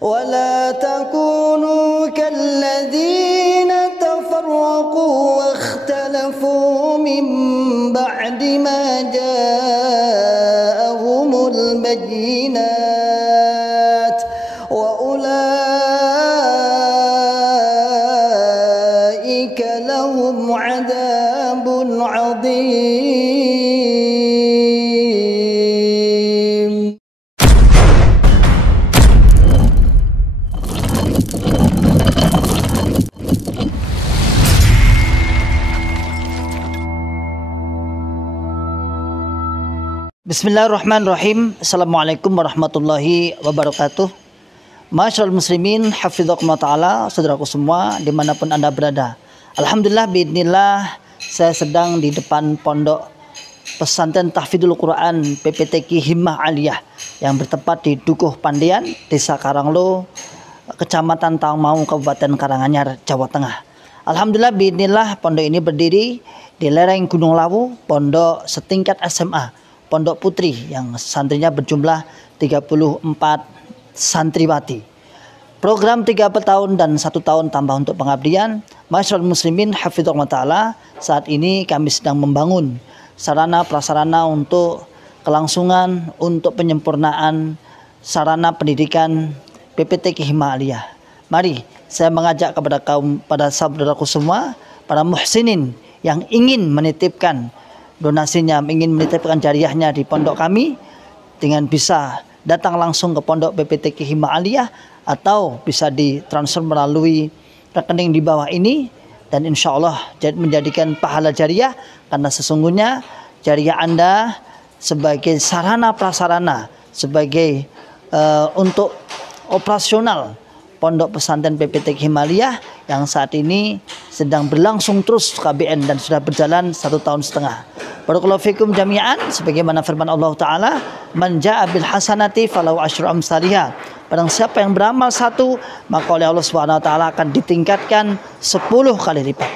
ولا تكونوا كالذين تفرقوا واختلفوا من بعد ما جاءهم البينات وأولئك لهم عذاب عظيم. Bismillahirrahmanirrahim. Assalamualaikum warahmatullahi wabarakatuh. Masyarul muslimin, hafidhakumullah ta'ala, saudaraku semua dimanapun anda berada. Alhamdulillah, biidznillah, saya sedang di depan pondok pesantren tahfidzul Quran PPTQ Himmah Aliyah yang bertempat di Dukuh Pandian, Desa Karanglo, Kecamatan Tangmau, Kabupaten Karanganyar, Jawa Tengah. Alhamdulillah, biidznillah, pondok ini berdiri di lereng Gunung Lawu, pondok setingkat SMA, Pondok Putri, yang santrinya berjumlah 34 santriwati. Program 3 tahun dan 1 tahun tambah untuk pengabdian. Masyarul muslimin, hafidhakumullah ta'ala, saat ini kami sedang membangun sarana prasarana untuk kelangsungan, untuk penyempurnaan sarana pendidikan PPTQ Himmah Aliyah. Mari saya mengajak pada saudaraku semua, para muhsinin yang ingin menitipkan donasinya, ingin menitipkan jariahnya di pondok kami, dengan bisa datang langsung ke pondok PPTQ Himmah Aliyah atau bisa ditransfer melalui rekening di bawah ini, dan insya Allah menjadikan pahala jariah, karena sesungguhnya jariah Anda sebagai sarana prasarana, sebagai untuk operasional pondok pesantren PPTQ Himmah Aliyah yang saat ini sedang berlangsung terus KBN dan sudah berjalan 1 tahun setengah. Barakallahu fikum jami'an, sebagaimana firman Allah Ta'ala, man ja'a bil hasanati falahu asyru amsalihha. Barang siapa yang beramal 1, maka oleh Allah Subhanahu wa taala akan ditingkatkan 10 kali lipat.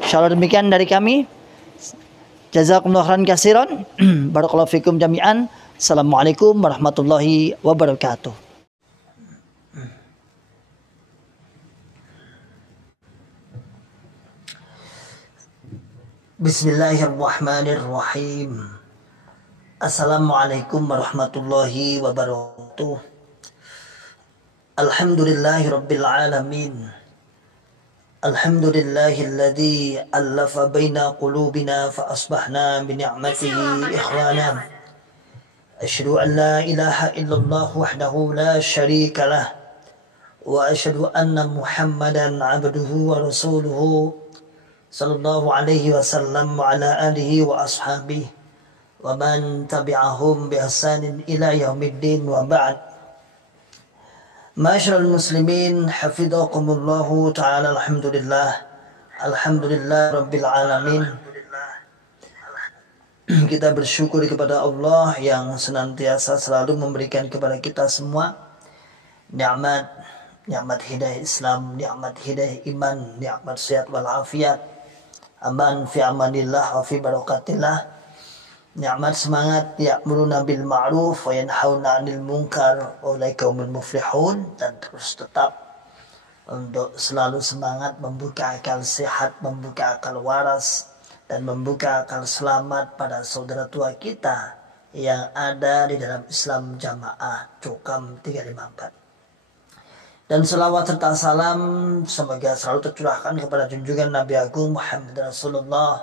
Insyaallah demikian dari kami. Jazakumullahu khairan katsiran. Barakallahu fikum jami'an. Assalamualaikum warahmatullahi wabarakatuh. Bismillahirrahmanirrahim. Assalamualaikum warahmatullahi wabarakatuh. Alhamdulillahi rabbil alamin. Alhamdulillahilladzi allafa baina qulubina fa asbahna bi ni'matihi ikhwana. Asyhadu an la ilaha illallah wahdahu la syarika lah, wa asyhadu anna Muhammadan abduhu wa rasuluhu sallallahu alaihi wasallam wa ala alihi wa ashabihi wa man tabi'ahum bi ihsanin ila yaumiddin wa ba'd. Masyarul muslimin, hafidhakumullahu ta'ala. Alhamdulillah rabbil alamin. Kita bersyukur kepada Allah yang senantiasa selalu memberikan kepada kita semua nikmat hidayah Islam, nikmat hidayah iman, nikmat sehat wal afiat, aman fi amanillah wa fi barakatillah, nikmat semangat ya'muruna bil ma'ruf wa yanhauna 'anil munkar wa ulaika humul muflihun, dan terus tetap untuk selalu semangat membuka akal sehat, membuka akal waras, dan membuka akal selamat pada saudara tua kita yang ada di dalam Islam Jamaah Cukam 354. Dan selawat serta salam semoga selalu tercurahkan kepada junjungan Nabi Agung Muhammad Rasulullah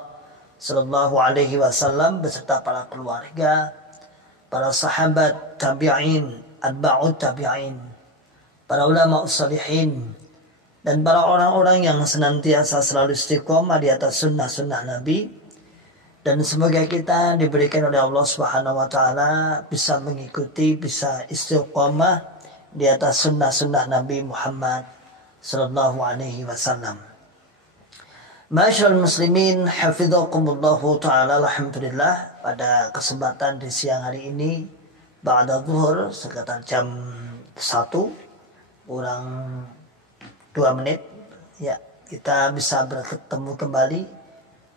sallallahu alaihi wasallam beserta para keluarga, para sahabat tabi'in, atba'ut tabi'in, para ulama salihin, dan para orang-orang yang senantiasa selalu istiqomah di atas sunnah-sunnah Nabi. Dan semoga kita diberikan oleh Allah Subhanahu wa taala bisa mengikuti, bisa istiqomah di atas sunnah-sunnah Nabi Muhammad sallallahu alaihi wasallam. Masyarul muslimin, hafidhakumullahu ta'ala. Alhamdulillah, pada kesempatan di siang hari ini ba'da zuhur sekitar jam 1 kurang 2 menit ya, kita bisa bertemu kembali,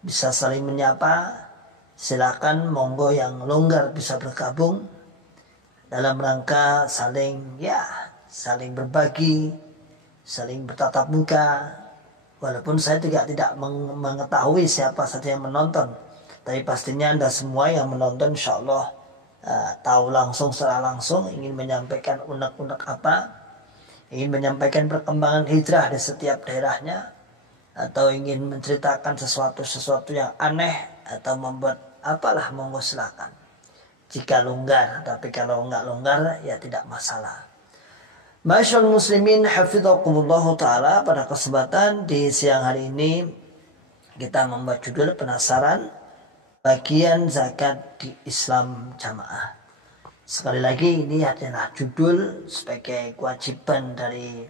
bisa saling menyapa. Silakan, monggo yang longgar bisa bergabung dalam rangka saling saling berbagi, saling bertatap muka. Walaupun saya juga tidak mengetahui siapa saja yang menonton, tapi pastinya Anda semua yang menonton insya Allah tahu langsung secara langsung ingin menyampaikan unek-unek apa, ingin menyampaikan perkembangan hijrah di setiap daerahnya, atau ingin menceritakan sesuatu yang aneh atau membuat apalah, monggo silakan. Jika longgar, tapi kalau enggak longgar ya tidak masalah. Masyaallah muslimin hafizakumullah taala, pada kesempatan di siang hari ini kita membuat judul penasaran bagian zakat di Islam jamaah. Sekali lagi ini adalah judul sebagai kewajiban dari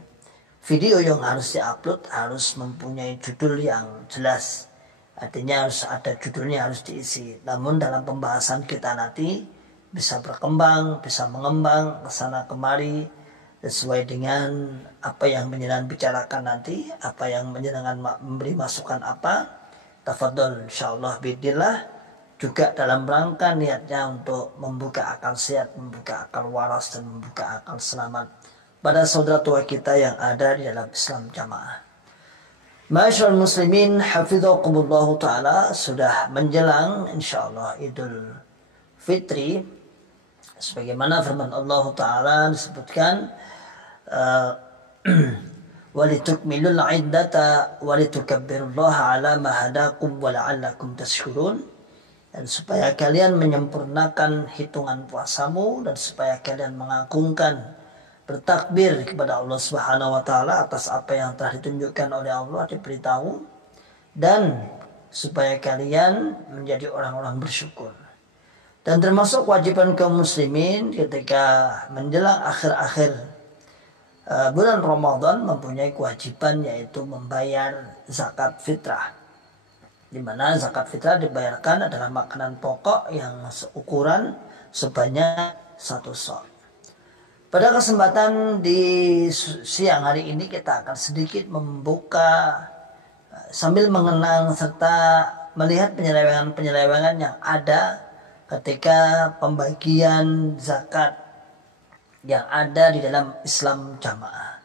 video yang harus diupload, harus mempunyai judul yang jelas. Artinya harus ada judulnya, harus diisi. Namun dalam pembahasan kita nanti bisa berkembang, bisa mengembang ke sana kemari sesuai dengan apa yang penjenengan bicarakan nanti, apa yang penjenengan memberi masukan apa. Tafadhol insyaallah bidillah, juga dalam rangka niatnya untuk membuka akal sehat, membuka akal waras, dan membuka akal selamat pada saudara tua kita yang ada di dalam Islam jamaah. Masyaallah muslimin hafizakumullah taala, sudah menjelang insyaallah Idul Fitri, sebagaimana firman Allah taala disebutkan walitukmilul iddata walitukabbirullaha ala ma hadakum wa la'allakum tashkurun, dan supaya kalian menyempurnakan hitungan puasamu, dan supaya kalian mengagungkan, bertakbir kepada Allah Subhanahu wa taala atas apa yang telah ditunjukkan oleh Allah, diberitahu, dan supaya kalian menjadi orang-orang bersyukur. Dan termasuk kewajiban kaum muslimin ketika menjelang akhir-akhir bulan Ramadan mempunyai kewajiban, yaitu membayar zakat fitrah. Di mana zakat fitrah dibayarkan adalah makanan pokok yang seukuran sebanyak 1 sok. Pada kesempatan di siang hari ini kita akan sedikit membuka sambil mengenang serta melihat penyelewengan-penyelewengan yang ada ketika pembagian zakat yang ada di dalam Islam jamaah.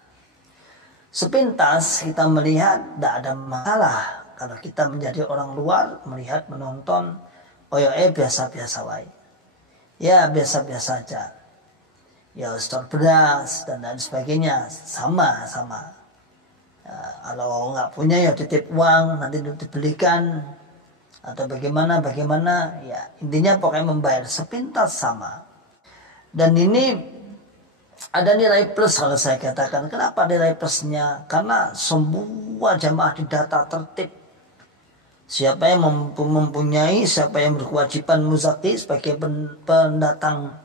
Sepintas kita melihat tidak ada masalah kalau kita menjadi orang luar melihat, menonton, biasa-biasa wae. Ya biasa-biasa aja. Ya stor beras dan lain sebagainya, sama. Kalau nggak punya ya titip uang, nanti dibelikan atau bagaimana, ya intinya pokoknya membayar sepintas sama. Dan ini ada nilai plus kalau saya katakan. Kenapa nilai plusnya? Karena semua jamaah didata tertib. Siapa yang mempunyai, siapa yang berkewajiban muzaki sebagai pendatang,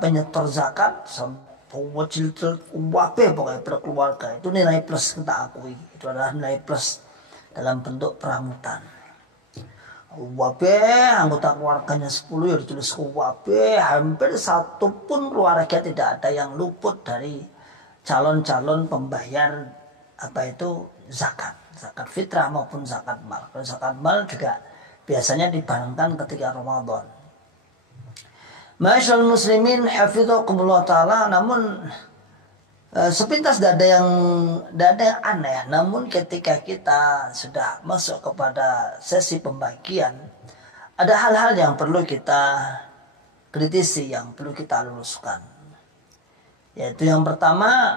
penyetor zakat, wajib wabe pokoknya berkeluarga, itu nilai plus kita akui. Itu adalah nilai plus dalam bentuk peramutan. Wabe anggota keluarganya 10 ya ditulis wabe, hampir satu pun keluarga tidak ada yang luput dari calon-calon pembayar zakat fitrah maupun zakat mal. Kalau zakat mal juga biasanya dibarengkan ketika Ramadan. Masyaallah muslimin hafizakumullah taala, namun sepintas tidak ada yang aneh. Namun ketika kita sudah masuk kepada sesi pembagian, ada hal-hal yang perlu kita kritisi, yang perlu kita luruskan. Yaitu yang pertama,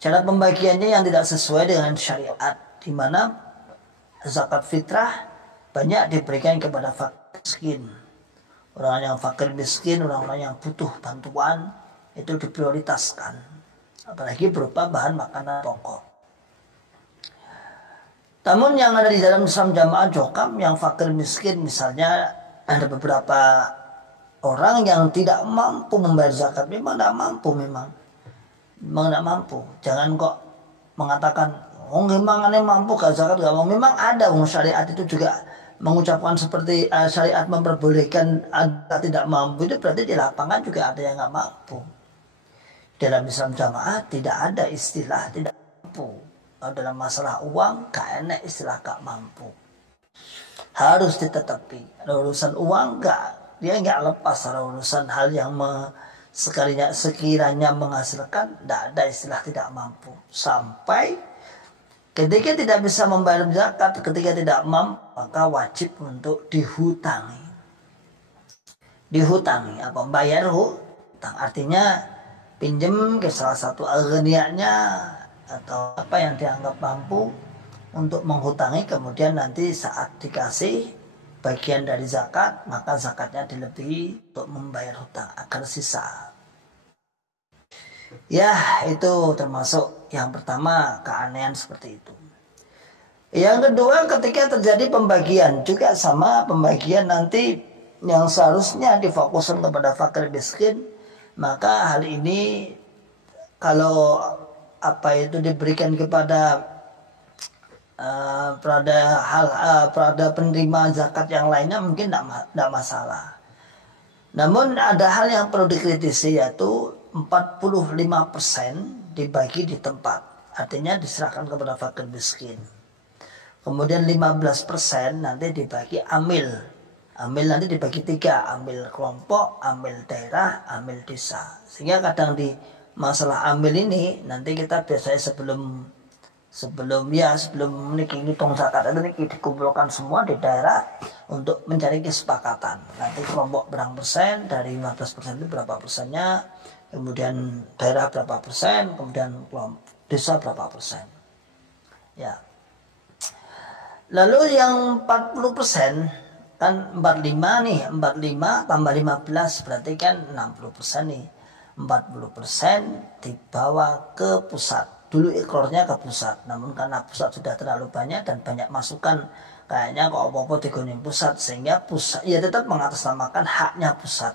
cara pembagiannya yang tidak sesuai dengan syariat, di mana zakat fitrah banyak diberikan kepada fakir miskin. Orang yang fakir miskin, orang-orang yang butuh bantuan itu diprioritaskan, apalagi berupa bahan makanan pokok. Namun yang ada di dalam Islam jamaah jokam, yang fakir miskin misalnya, ada beberapa orang yang tidak mampu membayar zakat. Memang tidak mampu. Jangan kok mengatakan, memang aneh mampu gak zakat gak mau. Memang ada, syariat itu juga mengucapkan seperti syariat memperbolehkan agar tidak mampu. Itu berarti di lapangan juga ada yang gak mampu. Dalam Islam jamaah tidak ada istilah tidak mampu. Dalam masalah uang gak enak istilah gak mampu. Harus ditetapi. Urusan uang dia nggak lepas. Urusan hal yang sekiranya menghasilkan, tidak ada istilah tidak mampu. Sampai ketika tidak bisa membayar zakat, ketika tidak mampu, maka wajib untuk dihutangi. Dihutangi apa? Bayar hutang. Artinya pinjam ke salah satu agnianya atau apa yang dianggap mampu untuk menghutangi, kemudian nanti saat dikasih bagian dari zakat, maka zakatnya dilebihi untuk membayar hutang agar sisa. Ya, itu termasuk yang pertama, keanehan seperti itu. Yang kedua, ketika terjadi pembagian, juga sama pembagian nanti yang seharusnya difokuskan kepada fakir miskin, maka hal ini kalau apa itu diberikan kepada pada penerima zakat yang lainnya mungkin tidak masalah. Namun ada hal yang perlu dikritisi, yaitu 45% dibagi di tempat, artinya diserahkan kepada fakir miskin. Kemudian 15% nanti dibagi amil. Amil nanti dibagi 3, amil kelompok, amil daerah, amil desa. Sehingga kadang di masalah amil ini nanti kita biasanya sebelum menghitung zakat itu dikumpulkan semua di daerah untuk mencari kesepakatan. Nanti kelompok berapa persen, dari 15% itu berapa persennya, kemudian daerah berapa persen, kemudian kelompok desa berapa persen. Ya. Lalu yang 40% kan 45 nih, 45 tambah 15 berarti kan 60% nih. 40% dibawa ke pusat. Dulu ikrornya ke pusat, namun karena pusat sudah terlalu banyak dan banyak masukan, kayaknya kok apa-apa digonin pusat, sehingga pusat ya tetap mengatasnamakan haknya pusat,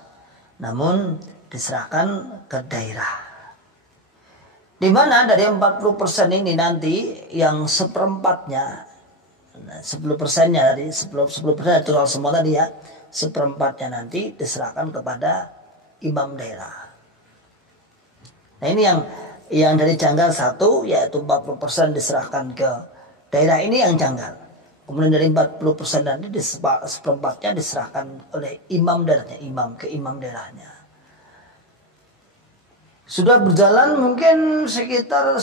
namun diserahkan ke daerah. Di mana dari 40% ini nanti yang seperempatnya, 10%-nya dari 10% total semua tadi ya, seperempatnya nanti diserahkan kepada imam daerah. Nah ini yang dari janggal satu, yaitu 40% diserahkan ke daerah, ini yang janggal. Kemudian dari 40% nanti seperempatnya diserahkan oleh imam daerahnya, ke imam daerahnya. Sudah berjalan mungkin sekitar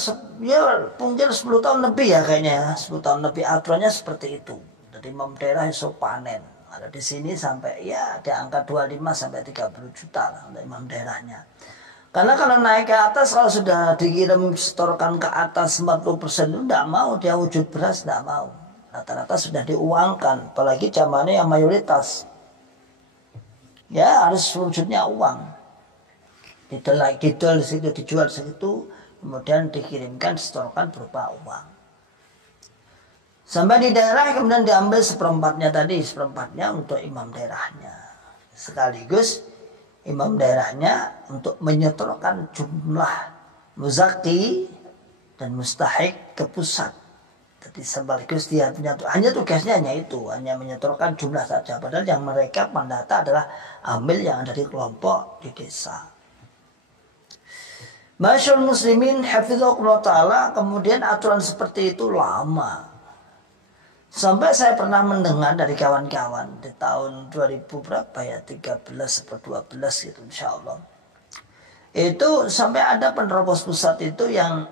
mungkin 10 tahun lebih ya kayaknya, 10 tahun lebih aturannya seperti itu. Dari imam daerah iso panen. Ada di sini sampai ya di angka 25 sampai 30 juta lah untuk imam daerahnya. Karena kalau naik ke atas, kalau sudah dikirim setorkan ke atas 40% itu tidak mau, dia wujud beras tidak mau. Rata-rata sudah diuangkan, apalagi zamannya yang mayoritas. Ya harus wujudnya uang. Didol di situ, dijual di situ, kemudian dikirimkan setorkan berupa uang. Sampai di daerah kemudian diambil seperempatnya tadi, seperempatnya untuk imam daerahnya. Sekaligus imam daerahnya untuk menyetorkan jumlah muzaki dan mustahik ke pusat. Jadi sekaligus dia hanya tugasnya hanya itu, hanya menyetorkan jumlah saja. Padahal yang mereka pandata adalah amil yang ada di kelompok di desa. Masyaallah muslimin hafizakumullah ta'ala, kemudian aturan seperti itu lama. Sampai saya pernah mendengar dari kawan-kawan di tahun 2000 berapa ya, 13 atau 12 gitu insya Allah. Itu sampai ada penerobos pusat itu yang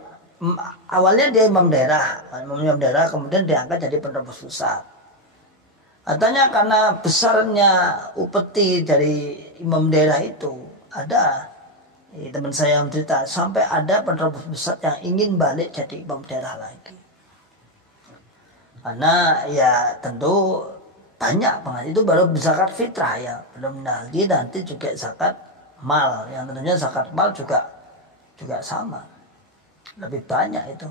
awalnya dia imam daerah, kemudian diangkat jadi penerobos pusat. Katanya karena besarnya upeti dari imam daerah itu, ada teman saya yang cerita, sampai ada penerobos pusat yang ingin balik jadi imam daerah lagi. Karena ya tentu banyak banget, itu baru zakat fitrah ya, belum lagi nanti juga zakat mal, yang tentunya zakat mal juga sama, lebih banyak itu.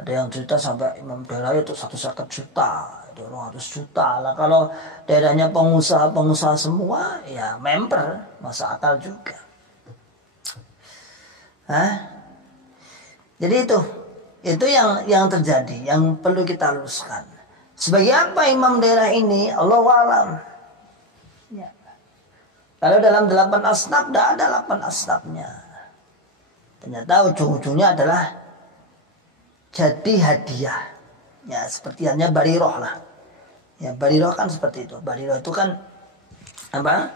Ada yang cerita sampai imam daerah itu 150 juta, 200 juta lah. Kalau daerahnya pengusaha semua ya member, masa akal juga. Jadi itu yang terjadi, yang perlu kita luruskan. Sebagai apa imam daerah ini? Allahu a'lam. Ya. Kalau dalam 8 asnaf, tidak ada 8 asnafnya. Ternyata ujung-ujungnya adalah jadi hadiah. Ya seperti hanya bariroh lah. Ya bariroh kan seperti itu. Bariroh itu kan apa?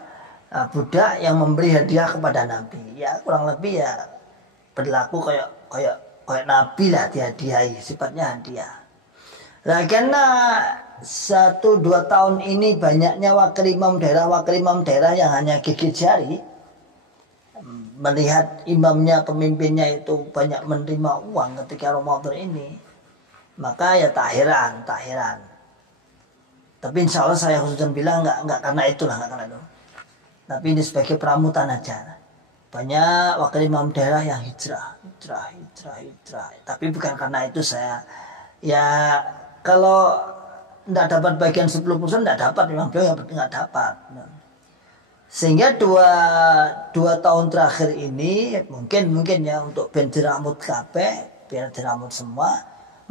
budak yang memberi hadiah kepada Nabi. Ya kurang lebih ya berlaku kayak Nabi lah, dihadiahi, sifatnya hadiah. Nah, karena 1-2 tahun ini banyaknya wakil imam daerah yang hanya gigit jari, melihat imamnya, pemimpinnya itu banyak menerima uang ketika Ramadan ini, maka ya tak heran. Tapi insya Allah saya khususnya bilang nggak karena itulah, nggak karena itu. Tapi ini sebagai peramutan aja. Banyak wakil imam daerah yang hijrah. Tapi bukan karena itu saya, ya kalau tidak dapat bagian 10% tidak dapat, memang beliau nggak dapat. Sehingga dua tahun terakhir ini mungkin ya untuk ben diramut kabeh, biar diramut semua,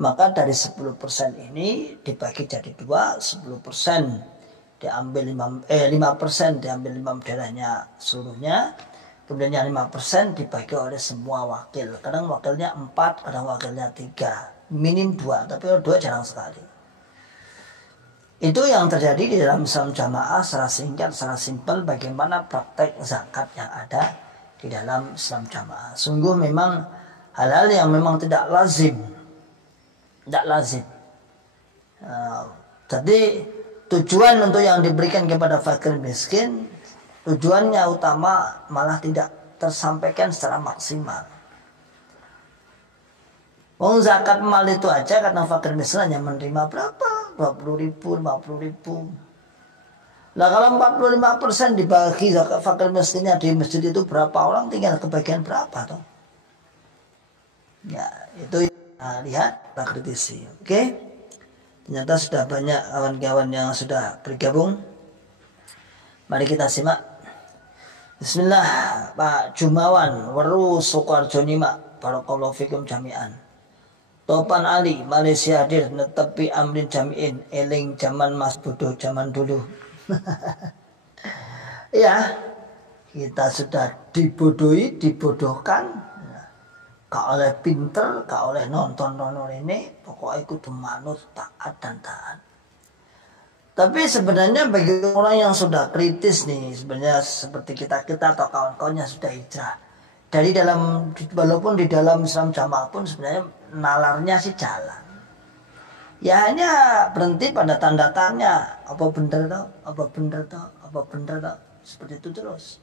maka dari 10% ini dibagi jadi 2, 10% diambil 5% diambil imam daerahnya seluruhnya, kemudian yang 5% dibagi oleh semua wakil. Kadang wakilnya 4, kadang wakilnya 3, minim 2, tapi kalau 2 jarang sekali. Itu yang terjadi di dalam Islam jamaah secara singkat, secara simpel, bagaimana praktek zakat yang ada di dalam Islam jamaah. Sungguh memang hal-hal yang memang tidak lazim. Jadi tujuan untuk yang diberikan kepada fakir miskin, tujuannya utama malah tidak tersampaikan secara maksimal. Zakat mal itu aja karena fakir miskin hanya menerima berapa? 20.000, 50.000. Nah kalau 45% dibagi zakat fakir miskinnya di masjid itu berapa orang, tinggal kebagian berapa toh? Ya itu lihat, kita kritisi. Oke? Ternyata sudah banyak kawan-kawan yang sudah bergabung. Mari kita simak. Bismillah. Pak Jumawan Weru Sukoharjo Nyimak, barakallahu fikum jami'an. Topan Ali Malaysia hadir netepi amrin jami'in eling zaman mas bodoh zaman dulu. Ya, kita sudah dibodohkan, gak oleh pinter, gak oleh nonton ini, pokoknya kudu manut, taat dan taat. Tapi sebenarnya bagi orang yang sudah kritis nih, sebenarnya seperti kita atau kawan-kawannya sudah hijrah, dari dalam, walaupun di dalam Islam jamaah pun sebenarnya nalarnya sih jalan. Ya hanya berhenti pada tanda tanya, apa bener toh, seperti itu terus.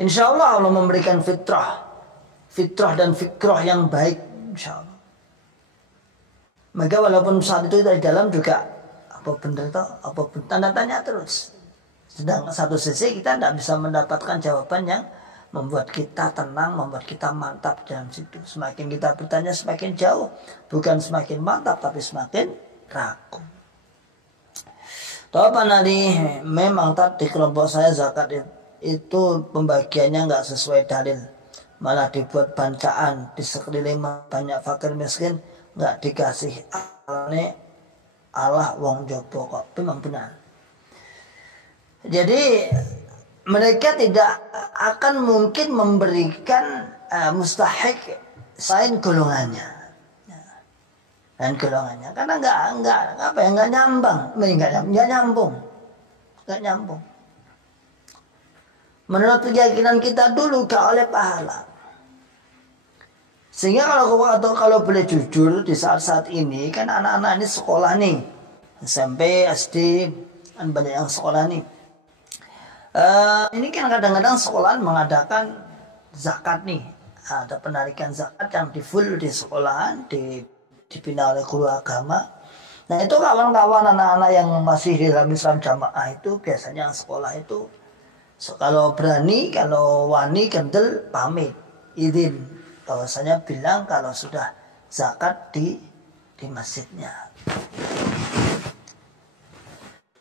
Insya Allah Allah memberikan fitrah dan fikrah yang baik, insya Allah. Maka walaupun saat itu dari dalam juga apa bener toh, tanda tanya terus. Sedang satu sisi kita tidak bisa mendapatkan jawaban yang membuat kita tenang, membuat kita mantap dalam situ. Semakin kita bertanya semakin jauh, bukan semakin mantap tapi semakin ragu. Tahu apa nanti memang tadi kelompok saya zakat itu pembagiannya nggak sesuai dalil, malah dibuat bancaan di sekeliling banyak fakir miskin, nggak dikasih Allah wong jopo kok. Memang benar. Jadi mereka tidak akan mungkin memberikan mustahik selain golongannya, karena nggak nyambung. Menurut keyakinan kita dulu gak oleh pahala. Sehingga kalau boleh jujur di saat-saat ini kan anak-anak ini sekolah nih, SMP, SD, kan banyak yang sekolah nih. Ini kan kadang-kadang sekolah mengadakan zakat nih, ada penarikan zakat yang di full di sekolahan, dibina oleh guru agama. Nah itu kawan-kawan anak-anak yang masih di dalam Islam jamaah itu biasanya yang sekolah itu kalau berani, kalau wani kendel pamit izin, bahwasanya bilang kalau sudah zakat di masjidnya.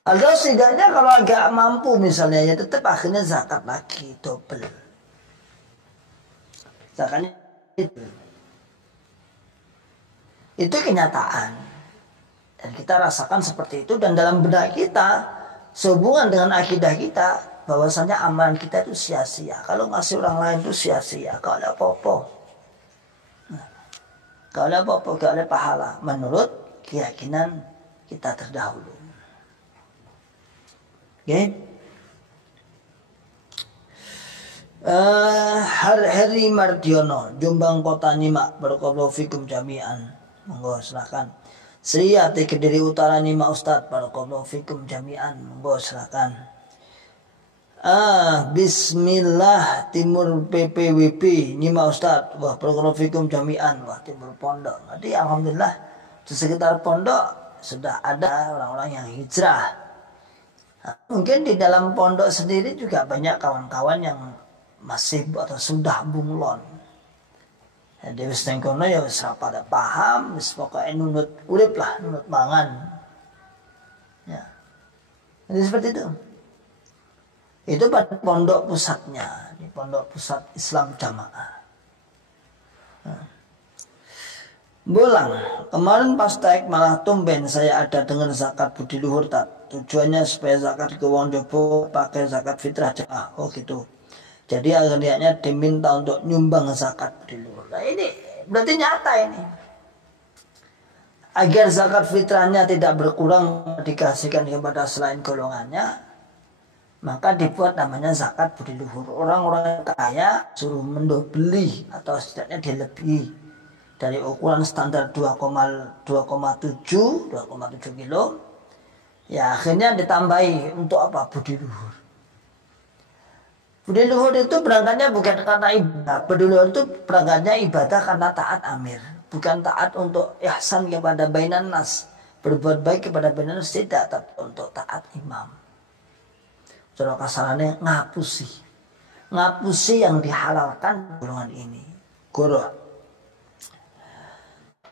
Atau setidaknya kalau agak mampu misalnya ya tetap akhirnya zakat lagi double. Zakatnya itu kenyataan. Dan kita rasakan seperti itu, dan dalam benak kita sehubungan dengan akidah kita bahwasanya amalan kita itu sia-sia. Kalau ngasih orang lain itu sia-sia, kalau ada apa-apa. Kalau ada apa-apa, kalau ada pahala menurut keyakinan kita terdahulu. Oke? Heri Mardiono, Jombang Kota Nyimak, barakallahu fikum jami'an. Monggo silakan. Sri Ati Kediri Utara Nyimak Ustaz, barakallahu fikum jami'an. Monggo silakan. Bismillah Timur PPWP Nyimak Ustaz, wah barakallahu fikum jami'an. Wah Timur Pondok. Jadi alhamdulillah di sekitar pondok sudah ada orang-orang yang hijrah. Mungkin di dalam pondok sendiri juga banyak kawan-kawan yang masih atau sudah bunglon. Jadi wis nang kono ya wis pada paham, wis pokoke nunut urip lah, nunut mangan. Ya. Jadi seperti itu. Itu pada pondok pusatnya, di pondok pusat Islam Jamaah. Bolang, kemarin pas taek malah tumben saya ada dengar zakat budi luhur tak. Tujuannya supaya zakat ke wong jopo pakai zakat fitrah jamaah. Oh gitu. Jadi akhirnya diminta untuk nyumbang zakat budi luhur. Nah ini berarti nyata ini. Agar zakat fitrahnya tidak berkurang dikasihkan kepada selain golongannya, maka dibuat namanya zakat budi luhur. Orang-orang kaya suruh mendobeli atau setidaknya dilebihi dari ukuran standar 2,7 kilo, ya akhirnya ditambahi untuk apa? Budi luhur. Budi luhur itu berangkatnya bukan karena ibadah. Budi luhur itu berangkatnya ibadah karena taat amir, bukan taat untuk ihsan kepada bainan nas, berbuat baik kepada bainan nas, tidak, tapi untuk taat imam. Cara kasarannya ngapusi yang dihalalkan golongan ini. Goroh.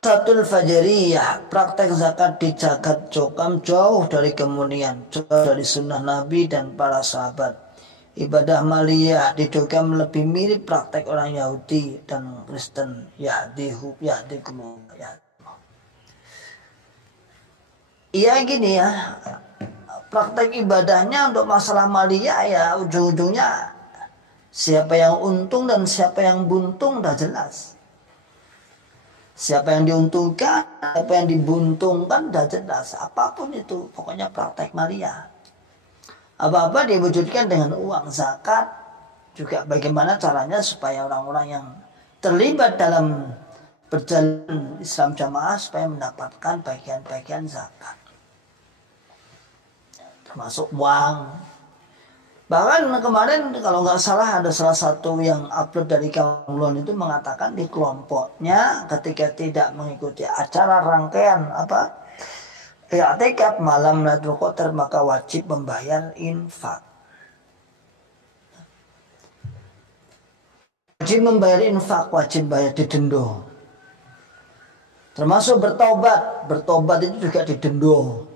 Satul Fajariyah, praktek zakat di jagat cokam jauh dari kemunian, jauh dari sunnah Nabi dan para sahabat. Ibadah maliyah di cokam lebih mirip praktek orang Yahudi dan Kristen. Yahdikum. Iya gini ya, praktek ibadahnya untuk masalah maliyah ya ujung-ujungnya siapa yang untung dan siapa yang buntung dah jelas. Siapa yang diuntungkan, siapa yang dibuntungkan dah jelas. Apapun itu, pokoknya praktek maliyah. Apa-apa diwujudkan dengan uang. Zakat juga bagaimana caranya supaya orang-orang yang terlibat dalam perjalanan Islam Jamaah supaya mendapatkan bagian-bagian zakat. Termasuk uang. Bahkan kemarin kalau nggak salah ada salah satu yang upload dari kawan itu mengatakan di kelompoknya ketika tidak mengikuti acara rangkaian i'tikaf malam Lailatul Qadar maka wajib membayar infak. Wajib membayar infak, wajib bayar didenda. Termasuk bertobat itu juga didenda.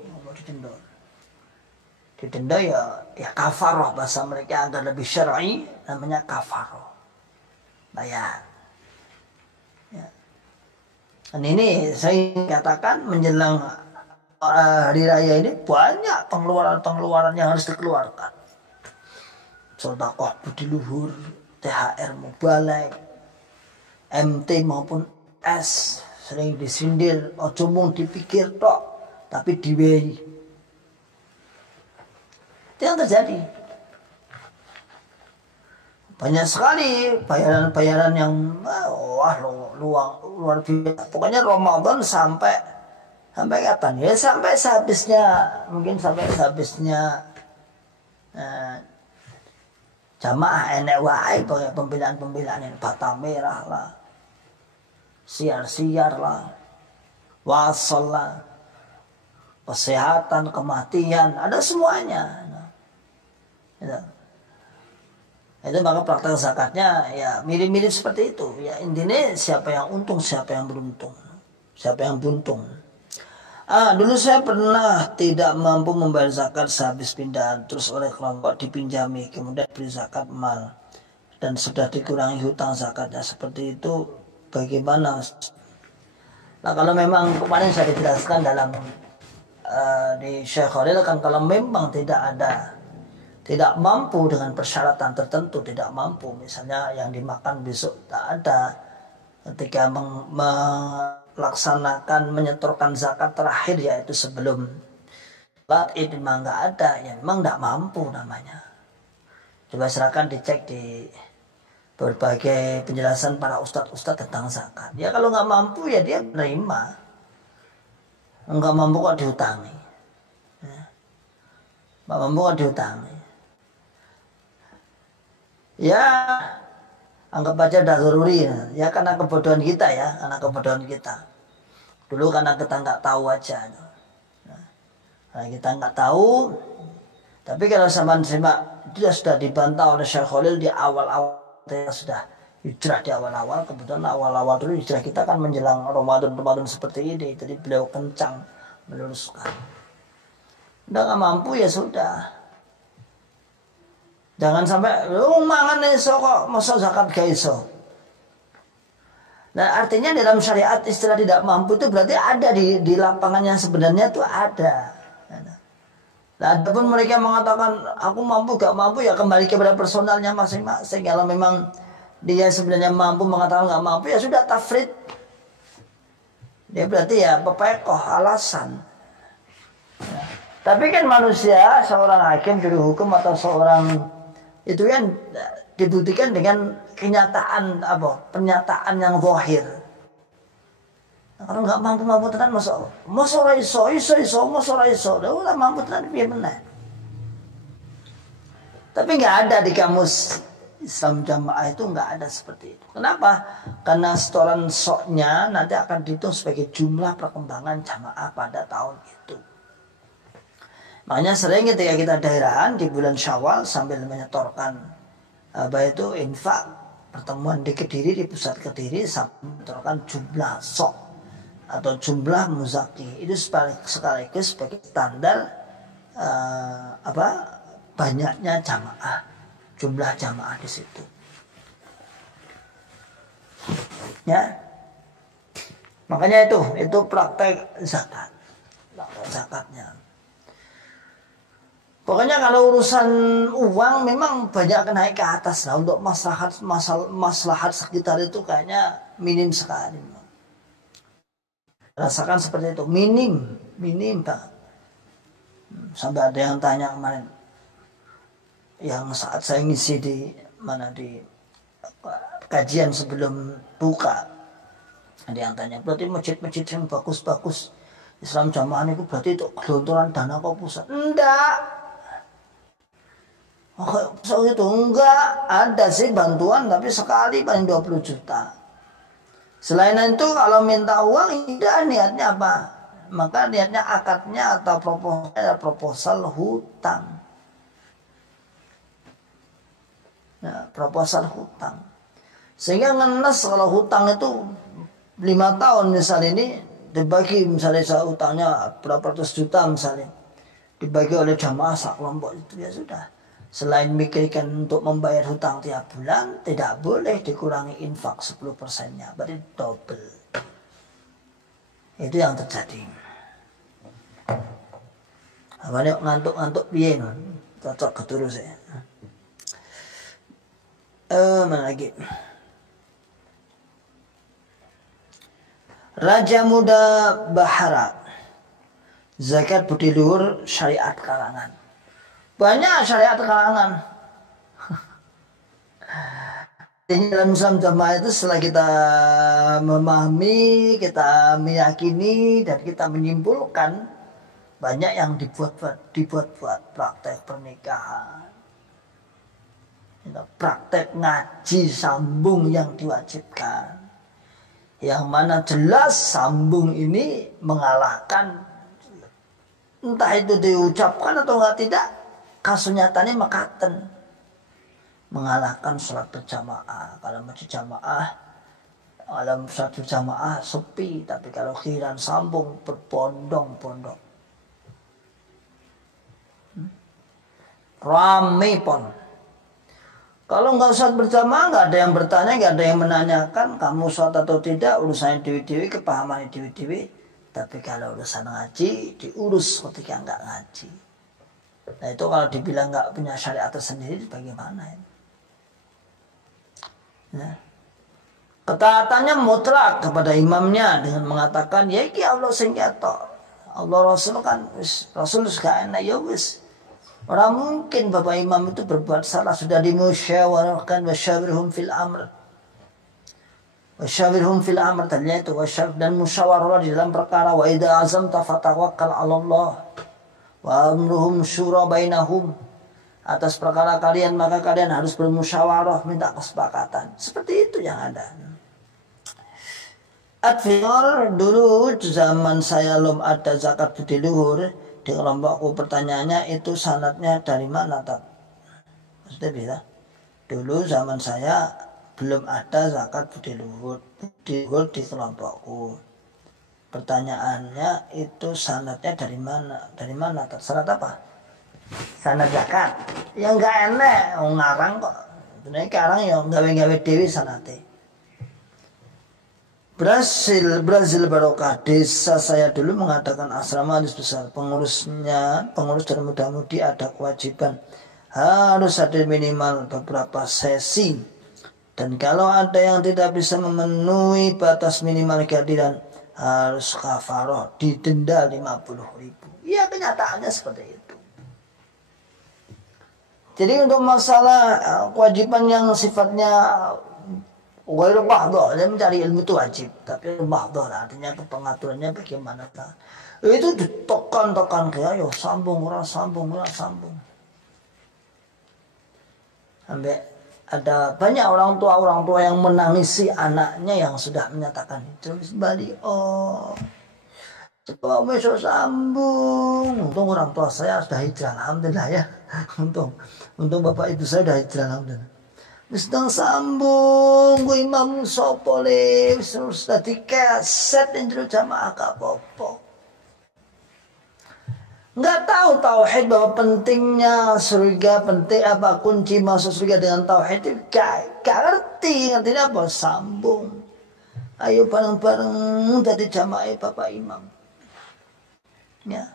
Didenda ya kafaroh, bahasa mereka agar lebih syar'i namanya kafaroh, bayar. Ya. Dan ini saya katakan menjelang hari raya ini banyak pengeluaran yang harus dikeluarkan. Sedekah budi luhur, THR mubalek, MT maupun S sering disindir, ojo mung dipikir tok, tapi diwehi. Itu yang terjadi. Banyak sekali bayaran-bayaran yang luar biasa. Pokoknya Ramadan sampai kapan? Ya sampai sehabisnya, mungkin sampai sehabisnya jamaah enek wae pembelaan ini, bata merah lah, siar-siar lah, wasol lah, kesehatan, kematian, ada semuanya. Itu maka praktek zakatnya ya mirip-mirip seperti itu. Ya intinya siapa yang untung, siapa yang beruntung, siapa yang buntung. Dulu saya pernah tidak mampu membayar zakat sehabis pindahan, terus oleh kelompok dipinjami, kemudian beri zakat mal dan sudah dikurangi hutang zakatnya. Seperti itu bagaimana? Nah kalau memang kemarin saya dijelaskan dalam di Syekh Khalil kan, kalau memang tidak mampu dengan persyaratan tertentu, tidak mampu, misalnya yang dimakan besok tak ada, ketika melaksanakan menyetorkan zakat terakhir yaitu sebelum salat Id memang nggak ada, ya memang nggak mampu namanya. Coba silakan dicek di berbagai penjelasan para ustadz-ustadz tentang zakat. Ya kalau nggak mampu ya dia menerima, nggak mampu kok diutangi, nggak mampu kok diutangi. Ya anggap aja dah zaruri ya, karena kebodohan kita ya, karena kebodohan kita. Dulu karena kita nggak tahu aja, karena kita nggak tahu. Tapi kalau sama dia sudah dibantah oleh Syekh Khalil di awal-awal, kita sudah hijrah di awal-awal. Kebetulan awal-awal dulu hijrah kita kan menjelang Ramadan seperti ini, jadi beliau kencang meluruskan. Udah nggak mampu ya sudah. Jangan sampai mangan iso kok masa zakat gak iso. Nah artinya dalam syariat istilah tidak mampu itu berarti ada di lapangannya sebenarnya itu ada. Nah adapun mereka mengatakan aku mampu gak mampu ya kembali kepada personalnya masing-masing. Kalau memang dia sebenarnya mampu mengatakan gak mampu ya sudah tafrid. Dia berarti ya pepekoh alasan. Ya. Tapi kan manusia seorang hakim juru hukum atau seorang itu kan dibuktikan dengan kenyataan pernyataan yang zahir. Nah, kalau nggak mampu tenan masa ora iso, udah mampu tenan piye meneh. Tapi nggak ada di kamus Islam Jamaah itu nggak ada seperti itu. Kenapa? Karena setoran soknya nanti akan dihitung sebagai jumlah perkembangan jamaah pada tahun itu. Makanya sering ketika kita daerahan di bulan Syawal sambil menyetorkan itu infak pertemuan di Kediri, di pusat Kediri, sambil menyetorkan jumlah sok atau jumlah muzaki. Itu sekaligus sebagai standar banyaknya jamaah, jumlah jamaah di situ. Ya, makanya itu praktek zakat, zakatnya. Pokoknya kalau urusan uang memang banyak naik ke atas lah. Untuk maslahat sekitar itu kayaknya minim sekali. Rasakan seperti itu, minim banget. Sampai ada yang tanya kemarin, yang saat saya ngisi di kajian sebelum buka, ada yang tanya, berarti masjid-masjid yang bagus-bagus Islam Jamaah itu berarti itu gelontoran dana kok pusat? Enggak. So itu enggak, ada sih bantuan tapi sekali paling 20 juta. Selain itu kalau minta uang tidak, niatnya apa? Maka niatnya akadnya atau proposal hutang. Nah, proposal hutang. Sehingga ngenes kalau hutang itu 5 tahun misalnya ini dibagi, misalnya saya hutangnya berapa ratus juta misalnya, dibagi oleh jamaah sak kelompok itu ya sudah. Selain mikirkan untuk membayar hutang tiap bulan, tidak boleh dikurangi infak 10%-nya. Berarti double. Itu yang terjadi. Apa nih ngantuk-ngantuk piye non? Cocok keturu saya. Mana lagi? Raja Muda Bahara. Zakat budi luhur syariat kalangan. Banyak syariat kalangan. Dalam Islam Jamaah itu setelah kita memahami, kita meyakini dan kita menyimpulkan, banyak yang dibuat praktek pernikahan, praktek ngaji sambung yang diwajibkan, yang mana jelas sambung ini mengalahkan, entah itu diucapkan atau tidak, kasunyatanya mekaten mengalahkan sholat berjamaah. Kalau masjid jamaah, alam satu jamaah sepi, tapi kalau khilan sambung berbondong-bondong, rame pon. Kalau nggak sholat berjamaah, nggak ada yang bertanya, nggak ada yang menanyakan kamu sholat atau tidak, urusannya dewi-dewi, kepahaman dewi-dewi. Tapi kalau urusan ngaji diurus ketika nggak ngaji. Nah itu kalau dibilang nggak punya syariat tersendiri bagaimana ya? Nah, ketaatannya mutlak kepada imamnya dengan mengatakan ya iki Allah sing ketok. Allah Rasul kan Rasul gak enak ya wis. Orang mungkin Bapak Imam itu berbuat salah, sudah dimusyawarahkan, wasyawirhum fil amr. Wasyawirhum fil amr tadinya itu dan musyawarah di dalam perkara, wa idza azamta fatawakkal 'ala Allah wa amruhum syura bainahum. Atas perkara kalian maka kalian harus bermusyawarah, minta kesepakatan. Seperti itu yang ada. Adfior dulu zaman saya belum ada zakat budi luhur di kelompokku. Pertanyaannya itu sanadnya dari mana tak? Maksudnya bisa. Dulu zaman saya belum ada zakat budi luhur di kelompokku. Pertanyaannya itu sanadnya dari mana? Dari mana tak? Sanad apa? Sanad zakat. Ya enggak enak, ngarang kok. Sebenarnya sekarang ya gawe-gawe dewi sanate. Brazil Barokah, desa saya dulu mengadakan asrama hadis besar. Pengurus dan muda-mudi ada kewajiban harus ada minimal beberapa sesi. Dan kalau ada yang tidak bisa memenuhi batas minimal kehadiran, harus kafaroh, didenda 50.000. Ya kenyataannya seperti itu. Jadi untuk masalah kewajiban yang sifatnya ghairu mahdhah, dia mencari ilmu itu wajib, tapi mahdhah artinya pengaturannya bagaimana. Itu ditekan-tekan kayak ayo sambung. Sampai ada banyak orang tua yang menangisi anaknya yang sudah menyatakan terus balik coba besok sambung. Untung orang tua saya sudah hijrah, alhamdulillah ya. Untung bapak ibu saya sudah hijrah, alhamdulillah. Sedang sambung gue imam sopole terus tadi keset yang jamaah kapopo. Nggak tahu tauhid bahwa pentingnya surga, penting apa kunci masuk surga dengan tauhid itu gak ngerti apa sambung. Ayo bareng-bareng tadi jamaah bapak imam. Ya.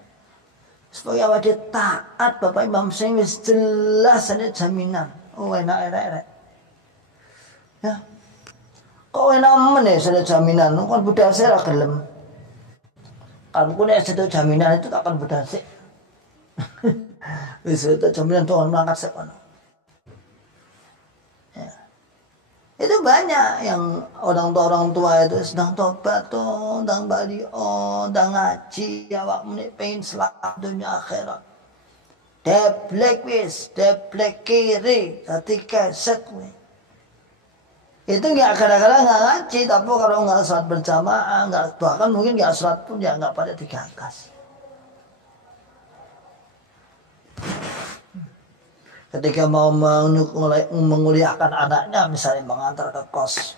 Supaya awak taat bapak imam sing wis jelas ada jaminan. Oh enak. Ya. Kok enak meneh sudah jaminan, kan budak saya gelem. Kan ku nek sedo jaminan itu tak akan budak sik. Wis itu jaminan tuh mangkat sik kono. Ya. Itu banyak yang orang tua itu sedang tobat tuh, sedang bali sedang ngaji, awak meneh pengen selamat dunia akhirat. Deblek kiri, dadi keset kuwi. Itu nggak kadang-kadang nggak ngaji, tapi kalau nggak sholat berjamaah, bahkan mungkin nggak sholat pun ya nggak pada digagas. Ketika mau menguliahkan anaknya, misalnya mengantar ke kos.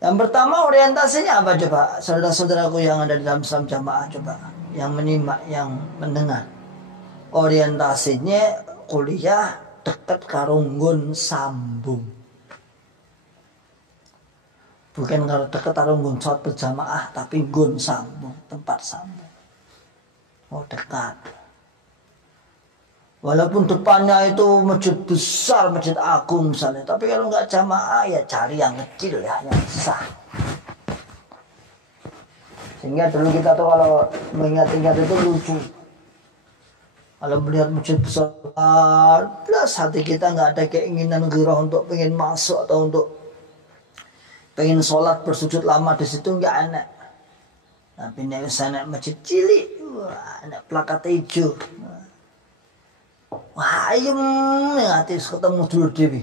Yang pertama orientasinya apa coba? Saudara-saudaraku yang ada di dalam Islam jamaah coba, yang menyimak, yang mendengar. Orientasinya kuliah dekat karunggun sambung. Bukan kalau dekat karunggun sholat berjamaah, tapi gun sambung, tempat sambung. Oh dekat. Walaupun depannya itu masjid besar, masjid agung misalnya, tapi kalau nggak jamaah ya cari yang kecil ya, yang sah. Sehingga dulu kita tuh kalau mengingat-ingat itu lucu. Kalau melihat masjid besar, plus hati kita nggak ada keinginan gerah untuk pengen masuk atau untuk pengen sholat bersujud lama di situ nggak enak. Tapi nek sana masjid cilik, wah enak plakat hijau. Wah ayem hati ketemu dulur dewi.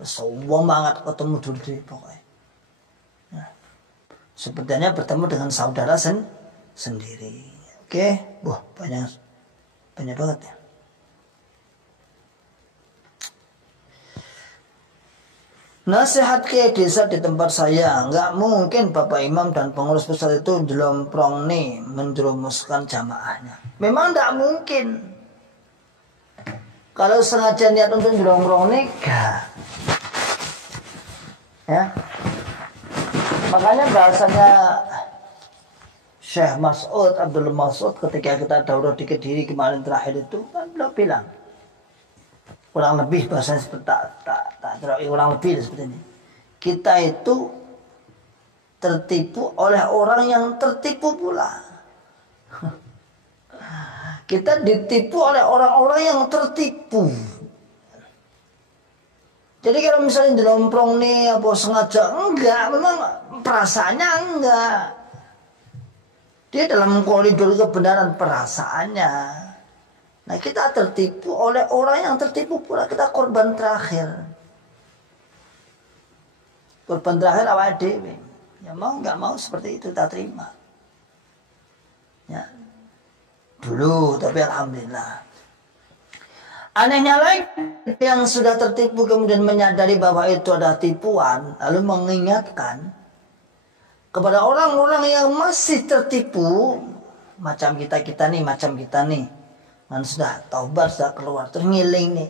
Sombong banget ketemu dulur dewi pokoknya. Nah, sepertinya bertemu dengan saudara sendiri. Oke, wah banyak banget ya. Nasihat ke desa di tempat saya, nggak mungkin Bapak Imam dan pengurus besar itu jelomprong nih menjerumuskan jamaahnya. Memang nggak mungkin. Kalau sengaja niat untuk jelomprong nih, enggak. Ya. Makanya bahasanya Syekh Mas'ud, Abdul Mas'ud ketika kita daurah di Kediri kemarin terakhir itu kan beliau bilang kurang lebih bahasanya seperti kurang lebih seperti ini. Kita itu tertipu oleh orang yang tertipu pula. Kita ditipu oleh orang-orang yang tertipu. Jadi kalau misalnya jelomprong nih apa sengaja, enggak, memang perasaannya enggak. Dia dalam koridor kebenaran perasaannya. Nah, kita tertipu oleh orang yang tertipu pula, kita korban terakhir. Korban terakhir awal dewi. Ya mau nggak mau seperti itu kita terima. Ya. Dulu, tapi alhamdulillah. Anehnya lagi, yang sudah tertipu kemudian menyadari bahwa itu adalah tipuan, lalu mengingatkan kepada orang-orang yang masih tertipu, macam kita nih, kan sudah taubat, sudah keluar, terus ngiling nih,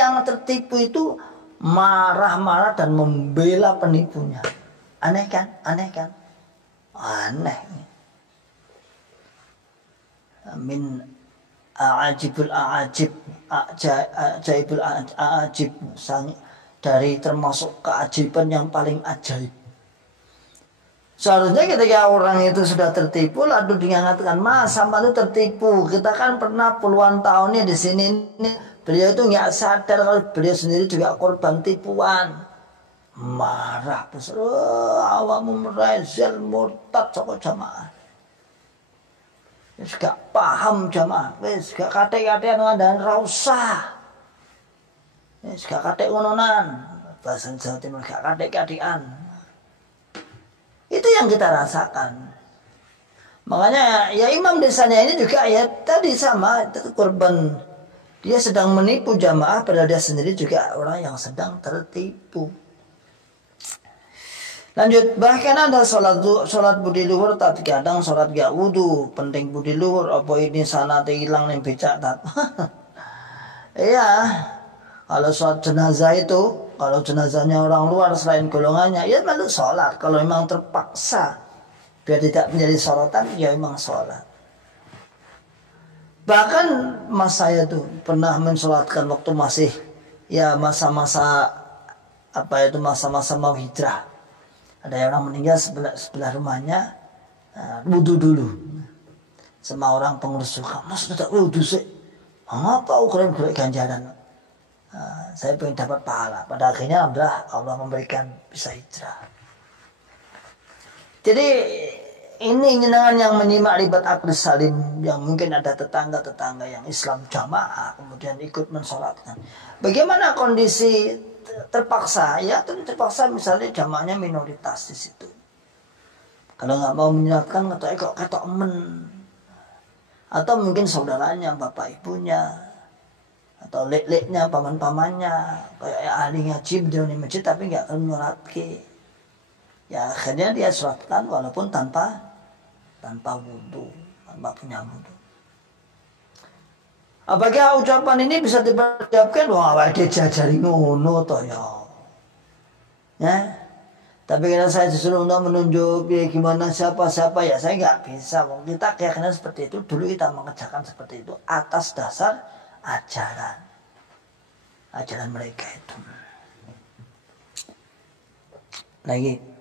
yang tertipu itu marah-marah dan membela penipunya. Aneh kan? Aneh. Min ajaibul ajaib, dari termasuk keajaiban yang paling ajaib. Seharusnya ketika orang itu sudah tertipu lalu diingatkan, Mas, sama itu tertipu. Kita kan pernah puluhan tahunnya di sini. Beliau itu nggak sadar kalau beliau sendiri juga korban tipuan. Marah besar, awamu merazal murtad soko jamaah. Wis gak paham jamaah, wis gak kathek-kathekan ngandani ra usah. Wis gak kathek ngononan. Bahasa Jawa Timur gak kathek-kathekan. Itu yang kita rasakan. Makanya ya imam desanya ini juga ya tadi sama korban. Dia sedang menipu jamaah padahal dia sendiri juga orang yang sedang tertipu. Lanjut, bahkan ada sholat budi luhur tapi kadang sholat gak wudu. Penting budi luhur, apa ini sana hilang nih becak tat. Iya, kalau sholat jenazah itu, kalau jenazahnya orang luar selain golongannya, ya malu sholat. Kalau memang terpaksa biar tidak menjadi sorotan, ya memang sholat. Bahkan mas saya tuh pernah mensolatkan waktu masih ya masa-masa masa-masa mau hijrah. Ada orang meninggal sebelah rumahnya, wudu dulu. Sama orang pengurus suka, Mas tidak wudu sih. Apa ukuran ganjaran? Saya pengen dapat pahala. Pada akhirnya alhamdulillah Allah memberikan bisa hijrah. Jadi ini jenengan yang menyimak ribat akhdus salim, yang mungkin ada tetangga-tetangga yang Islam jamaah kemudian ikut mensolatkan. Bagaimana kondisi terpaksa? Ya terpaksa misalnya jamaahnya minoritas di situ. Kalau nggak mau menyolatkan kok ketok men. Atau mungkin saudaranya, bapak ibunya, atau lek-leknya, paman-pamannya, kayak ahli ngaji di masjid tapi nggak akan menyolatkan. Ya akhirnya dia sholatkan walaupun tanpa wudu, tanpa punya wudu. Apakah ucapan ini bisa diperjawabkan? Wah, dia jajari ngono toh ya. Tapi kalau saya disuruh untuk menunjuk gimana siapa ya saya nggak bisa. Kita keyakinan seperti itu dulu kita mengerjakan seperti itu atas dasar ajaran mereka itu. Lagi.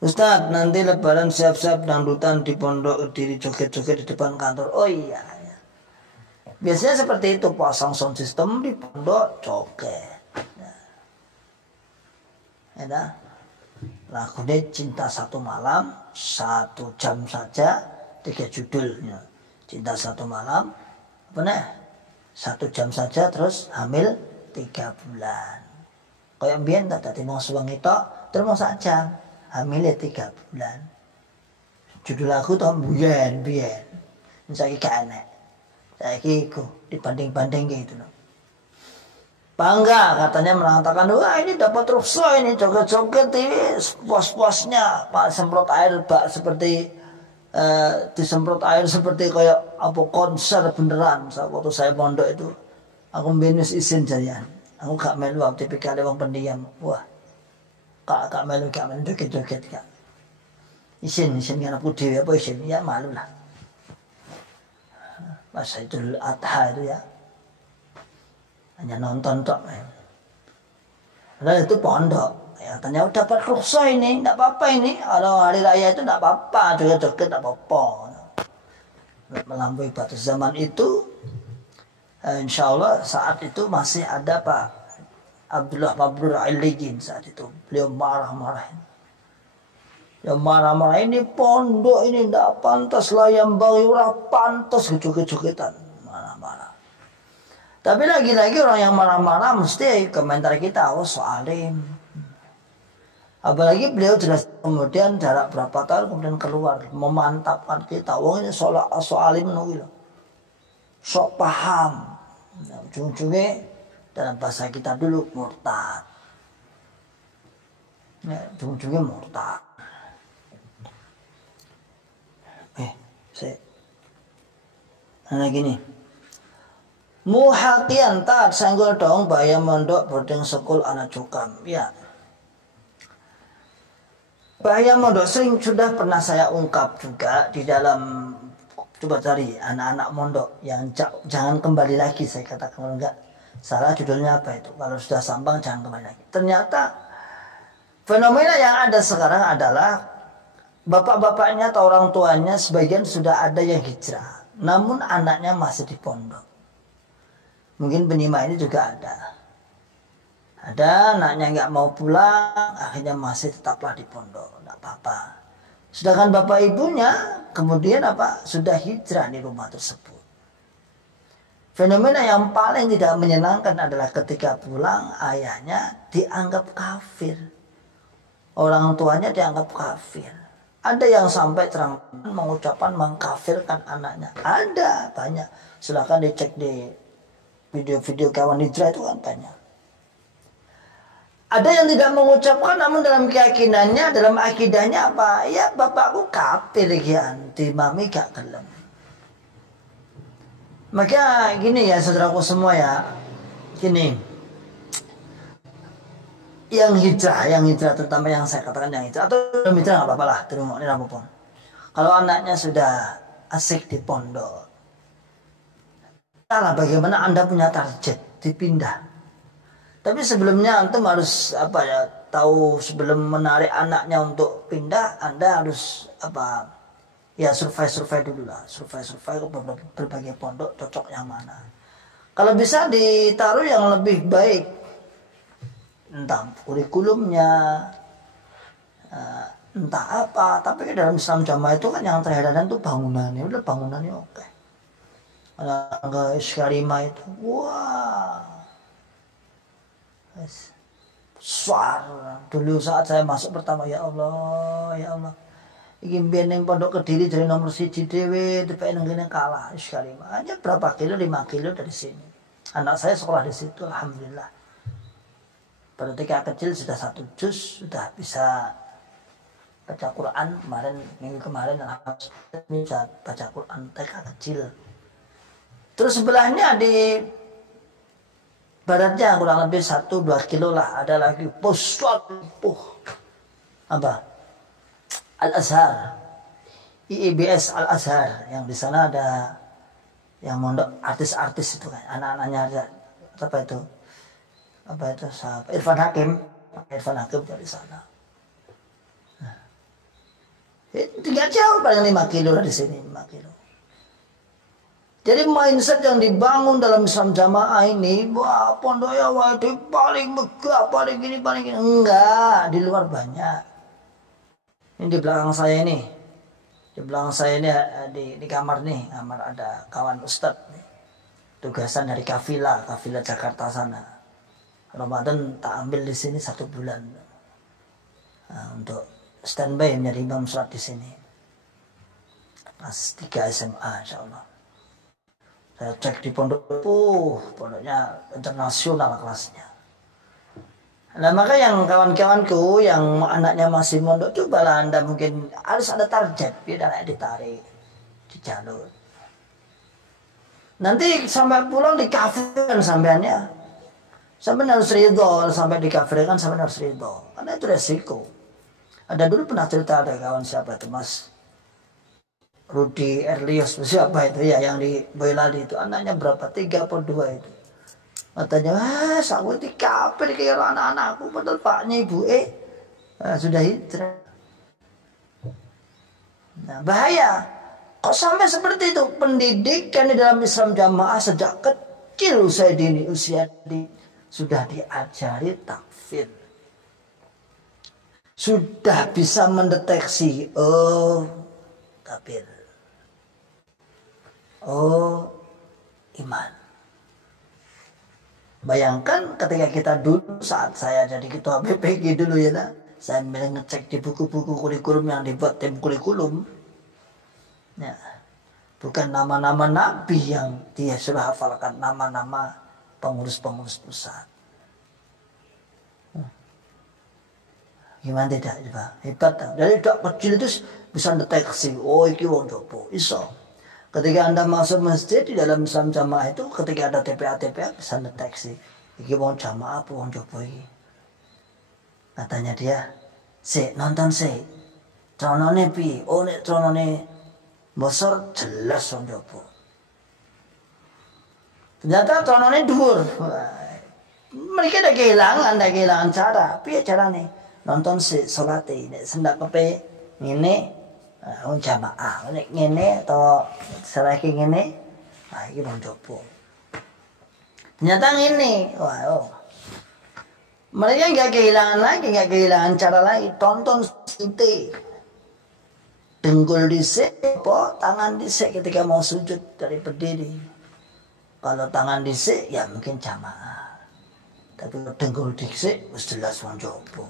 Ustaz, nanti lebaran siap-siap dangdutan di pondok, diri joget-joget di depan kantor. Oh iya. Biasanya seperti itu, pasang sound system di pondok joget. Ya. Lagunya Cinta Satu Malam, 1 jam saja, 3 judulnya. Cinta Satu Malam, apa nih? 1 jam saja, terus hamil 3 bulan. Kayak mbien tadi mau suwengi tok, terus mau saja. Hamilnya 3 bulan. Judul lagu tuh biyen. Saya gak aneh. Saya dibanding gitu loh. Bangga katanya mengatakan, wah ini dapat rukhsah ini joget-joget ini puas-puasnya Pak semprot air seperti disemprot air seperti kayak apa konser beneran. Waktu saya pondok itu aku binus izin jadian. Aku gak melu tipikal wong pendiam. Wah. Kak melu joget-joget kak. Isin kan aku dewi apa isin ya malu lah. Masa Idul Adha itu ya. Hanya nonton tok. Padahal itu pondok. Ya ternyata dapat rukhsah ini, enggak apa-apa ini. Kalau hari raya itu enggak apa-apa, joget-joget enggak apa-apa. melampaui batas. Zaman itu insya Allah saat itu masih ada Pak Abdullah Mabrur Aliyin saat itu. Beliau marah-marahin. Ya marah-marah, ini pondok ini tidak pantas lah, yang bagi ora pantas, kejoget-jogetan, marah-marah. Tapi lagi-lagi orang yang marah-marah mesti komentar kita, oh soalim. Apalagi beliau jelas kemudian jarak berapa tahun kemudian keluar memantapkan kita, oh ini soalim nunggu, sok paham. Nah, ujung-ujungnya dalam bahasa kita dulu murtad. Ya, ujung-ujungnya murtad. Nah gini, muhakian taat sanggul dong bahaya mondok boarding school anak cukam. Ya, bahaya mondok sering sudah pernah saya ungkap juga di dalam, coba cari anak-anak mondok yang jangan kembali lagi, saya katakan. Kalau enggak salah judulnya apa itu, kalau sudah sambang jangan kembali lagi. Ternyata fenomena yang ada sekarang adalah bapak-bapaknya atau orang tuanya sebagian sudah ada yang hijrah, namun anaknya masih di pondok. Mungkin penyimak ini juga ada. Ada anaknya nggak mau pulang, akhirnya masih tetaplah di pondok, nggak apa-apa. Sedangkan bapak ibunya kemudian sudah hijrah di rumah tersebut. Fenomena yang paling tidak menyenangkan adalah ketika pulang ayahnya dianggap kafir, orang tuanya dianggap kafir. Ada yang sampai terang mengucapkan mengkafirkan anaknya. Ada banyak. Silakan dicek di video-video kawan hijrah itu kan banyak. Ada yang tidak mengucapkan namun dalam keyakinannya, dalam akidahnya apa? Ya bapakku kafir ya, di mami gak gelem. Maka gini ya saudaraku semua ya. Gini. Yang hijrah terutama yang saya katakan yang hijrah, atau belum hijrah nggak apa-apa lah, terima ini apapun. Kalau anaknya sudah asik di pondok, salah bagaimana Anda punya target dipindah. Tapi sebelumnya antum harus tahu sebelum menarik anaknya untuk pindah, Anda harus survei dulu lah, survei ke berbagai pondok cocok yang mana. Kalau bisa ditaruh yang lebih baik, entah kurikulumnya, entah apa, tapi dalam Islam jamaah itu kan yang terheran itu bangunannya, udah bangunannya oke. Ada Iskarima itu, wah, suara. Dulu saat saya masuk pertama, ya Allah, ingin biar pondok Kediri dari nomor 1 dewe, tapi yang kalah Iskarima. Hanya berapa kilo, 5 kilo dari sini. Anak saya sekolah di situ, alhamdulillah. Pada TK kecil sudah 1 juz, sudah bisa baca Quran. Minggu kemarin bisa baca Quran TK kecil. Terus sebelahnya di baratnya kurang lebih 1-2 kilo lah ada lagi pusat Al-Azhar, IIBS Al-Azhar, yang di sana ada yang mondok artis-artis itu kan, anak-anaknya Irfan Hakim dari sana. Nah, 3 jauh paling 5 kilo dari sini, 5 kilo. Jadi mindset yang dibangun dalam Islam jamaah ini, wah pondok ya itu paling megah, paling gini. Enggak, di luar banyak. Ini di belakang saya ini. Di belakang saya ini di kamar nih, kamar ada kawan ustadz nih. Tugasan dari kafilah Jakarta sana. Ramadan tak ambil di sini 1 bulan. Nah, untuk standby menjadi imam sholat di sini. Kelas 3 SMA insyaallah. Saya cek di pondok, pondoknya internasional kelasnya. Nah maka yang kawan-kawanku yang anaknya masih mondok, cobalah Anda mungkin harus ada target, biar anaknya ditarik di jalur. Nanti sampai pulang dikafirkan sampeannya. Sampai harus ridho, sampai dikafirkan sampai harus ridho. Karena itu resiko. Ada dulu pernah cerita ada kawan siapa itu Mas Rudi Erlios, siapa itu ya yang di Boyolali itu, anaknya berapa? 3 atau 2 itu. Katanya, aku dikafir kayak anak-anakku, padahal paknya ibu sudah hijrah. Nah, bahaya. Kok sampai seperti itu? Pendidikan di dalam Islam jamaah sejak kecil usia dini, sudah diajari takfir. Sudah bisa mendeteksi, oh kafir, oh iman. Bayangkan ketika kita dulu, saat saya jadi ketua BPG dulu ya, saya ngecek di buku-buku kurikulum yang dibuat tim kurikulum. Ya, bukan nama-nama nabi yang dia sudah hafalkan, nama-nama pengurus-pengurus pusat. Gimana tidak, hebat. Dari dok kecil itu bisa deteksi, oh iki wong jopo, iso. Ketika Anda masuk masjid di dalam Islam jamaah itu, ketika ada TPA bisa deteksi, iki wong jamaah apa wong jopo iki. Katanya dia, nonton tronone pi, oh nek tronone bosor jelas wong jopo. Ternyata tronone dhuwur. Mereka ada kehilangan cara. Piye carane? Nonton salate nek sendak kepe ngene wong jamaah, nek ngene to selagi ngene, iki wong jopo. Ternyata ngene. Mereka nggak kehilangan cara lagi. Tonton sinte. Dengkul disik, tangan disik ketika mau sujud dari berdiri. Kalau tangan disik, ya mungkin jamaah. Tapi kalau dengkul disik, jelas wong jopo.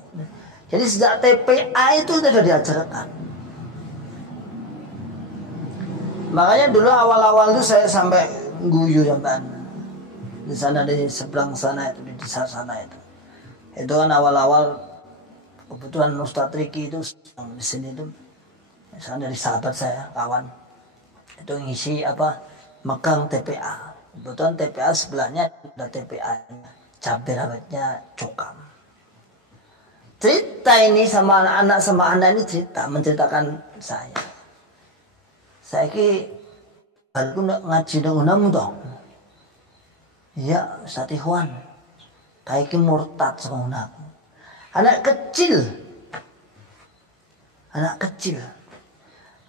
Jadi sejak TPA itu sudah diajarkan. Makanya dulu awal-awal itu saya sampai guyu sampai di sana, di seberang sana itu, di desa sana itu. Itu kan awal-awal kebetulan Ustadz Riki itu yang di sini itu. Misalnya dari sahabat saya, kawan, itu ngisi megang TPA. Kebetulan TPA sebelahnya ada TPA, cabai rawitnya cokam. Cerita ini sama anak ini menceritakan saya. Saya ki baru ngaji dengan dong. Iya, Satihuan. Kayak ki murtad sama anak kecil.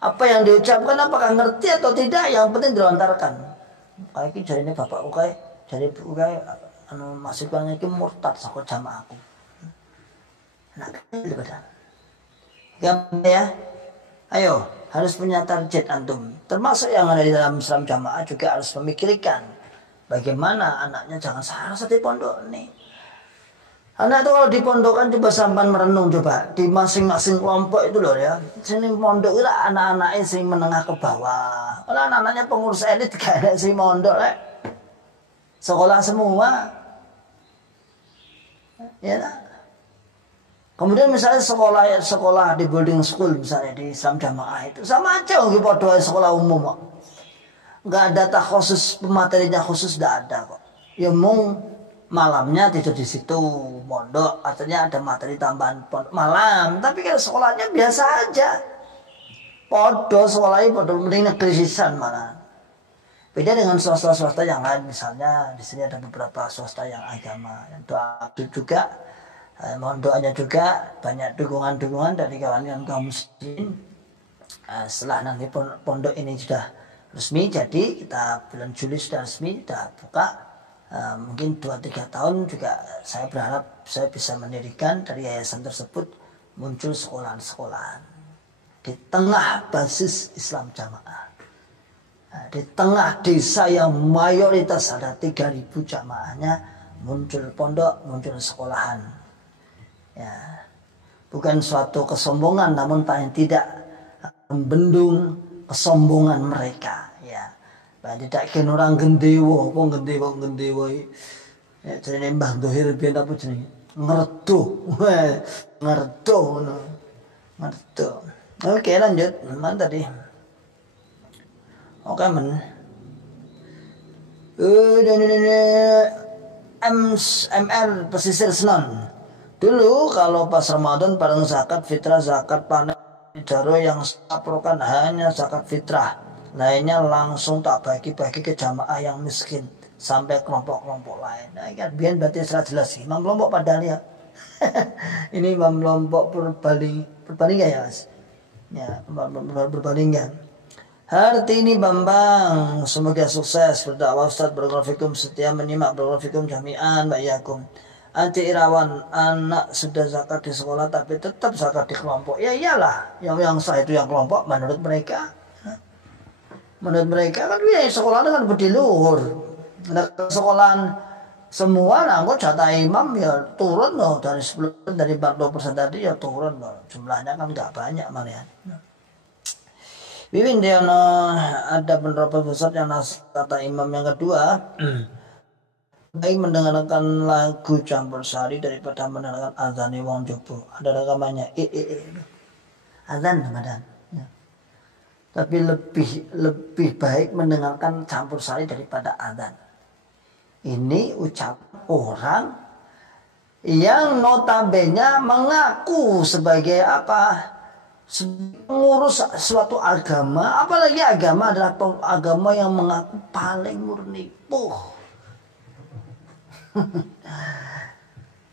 Apa yang diucapkan apakah ngerti atau tidak, yang penting dilontarkan. Kayak ini jadi bapak ukai, jadi ukai masih kurang iki murtad sama jamaahku. Anak kecil badan. Ya, ayo harus punya target antum. Termasuk yang ada di dalam Islam jamaah juga harus memikirkan bagaimana anaknya jangan salah di pondok nih. Anak itu kalau di pondokan coba sampan merenung coba di masing-masing kelompok itu loh ya. Sini pondok itu anak-anaknya sing menengah ke bawah. Kalau anak-anaknya pengurus elit gak ada sing mondok sekolah semua. Ya lah. Kemudian misalnya sekolah di boarding school misalnya di Islam jamaah itu sama aja gitu pada sekolah umum kok. Nggak ada khusus pematerinya khusus, nggak ada kok. Ya mau malamnya tidur di situ mondok, artinya ada materi tambahan malam. Tapi kalau sekolahnya biasa aja. Podo sekolahnya podo mending negeri sisan malah. Beda dengan swasta-swasta yang lain, misalnya di sini ada beberapa swasta yang agama, yang doa juga, mohon doanya juga banyak dukungan-dukungan dari kawan-kawan kaum muslimin. Setelah nanti pondok ini sudah resmi, jadi kita bulan Juli sudah resmi, sudah buka. Mungkin 2-3 tahun juga saya berharap saya bisa mendirikan dari yayasan tersebut muncul sekolahan-sekolahan di tengah basis Islam jamaah. Di tengah desa yang mayoritas ada 3.000 jamaahnya, muncul pondok, muncul sekolahan. Ya, bukan suatu kesombongan, namun paling tidak membendung kesombongan mereka. Ya, tidak kena orang gendewo, apa gendewo. Ya, jadi Mbah Dohir biar apa jadi ngerdo. Oke, lanjut. Mana tadi? Oke, MR pesisir Senon. Dulu kalau pas Ramadan bareng zakat fitrah, zakat panen, jaro yang saya perlukan hanya zakat fitrah. Lainnya langsung tak bagi-bagi ke jamaah yang miskin sampai kelompok-kelompok lain. Nah, kan biar berarti secara jelas sih. Imam kelompok padahal ya. Ini imam kelompok berbanding ya, Mas. Ya, berbanding ya. Hartini Bambang, semoga sukses berdakwah Ustaz, barakallahu fikum, setia menyimak, barakallahu fikum jami'an, ba'yakum. Anti Irawan, anak sudah zakat di sekolah tapi tetap zakat di kelompok. Ya iyalah, yang sah itu yang kelompok menurut mereka. Menurut mereka kan ya sekolah kan berdiluhur. Nah, sekolahan semua nangkut jatah imam ya turun loh dari 10 dari 40% tadi ya turun loh. Jumlahnya kan nggak banyak malahan. Wiwin dia ada beberapa besar yang kata imam yang kedua baik mendengarkan lagu campur sari daripada mendengarkan azan wong jopo. Ada rekamannya azan Ramadan ya. Tapi lebih baik mendengarkan campur sari daripada azan. Ini ucapan orang yang notabene mengaku sebagai apa? Mengurus suatu agama, apalagi agama adalah agama yang mengaku paling murni.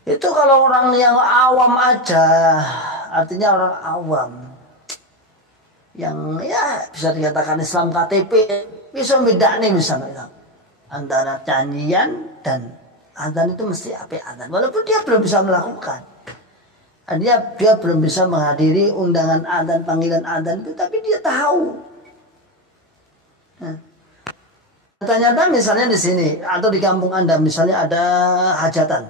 Itu kalau orang yang awam aja, artinya orang awam yang ya bisa dikatakan Islam KTP, bisa beda nih misalnya antara nyanyian dan adzan itu mesti apa adzan, walaupun dia belum bisa melakukan. Artinya dia belum bisa menghadiri undangan adzan, panggilan adzan itu, tapi dia tahu. Nah, ternyata misalnya di sini atau di kampung Anda misalnya ada hajatan.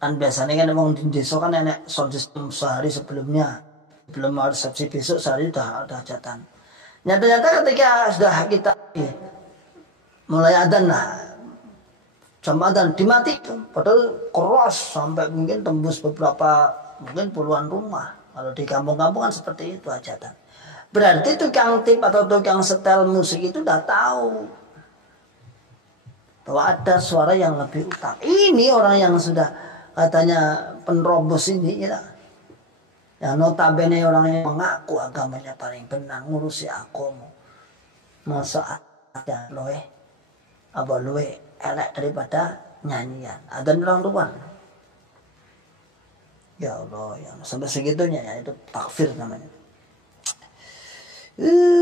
Kan biasanya kan emang di desa kan nenek sound system sehari sebelumnya, belum resepsi besok sehari udah ada hajatan. Nyata-nyata ketika sudah kita mulai adzan jam adzan dimatikan, padahal keras sampai mungkin tembus beberapa, mungkin puluhan rumah. Kalau di kampung-kampung kan seperti itu hajatan. Berarti tukang tip atau tukang setel musik itu udah tahu bahwa ada suara yang lebih utama. Ini orang yang sudah katanya penerobos ini ya. Yang notabene orang yang mengaku agamanya paling benar, ngurusi agama. Masa ada loe apa loe elek daripada nyanyian. Ada orang luar. Ya Allah, ya Allah. Sampai segitunya ya, itu takfir namanya.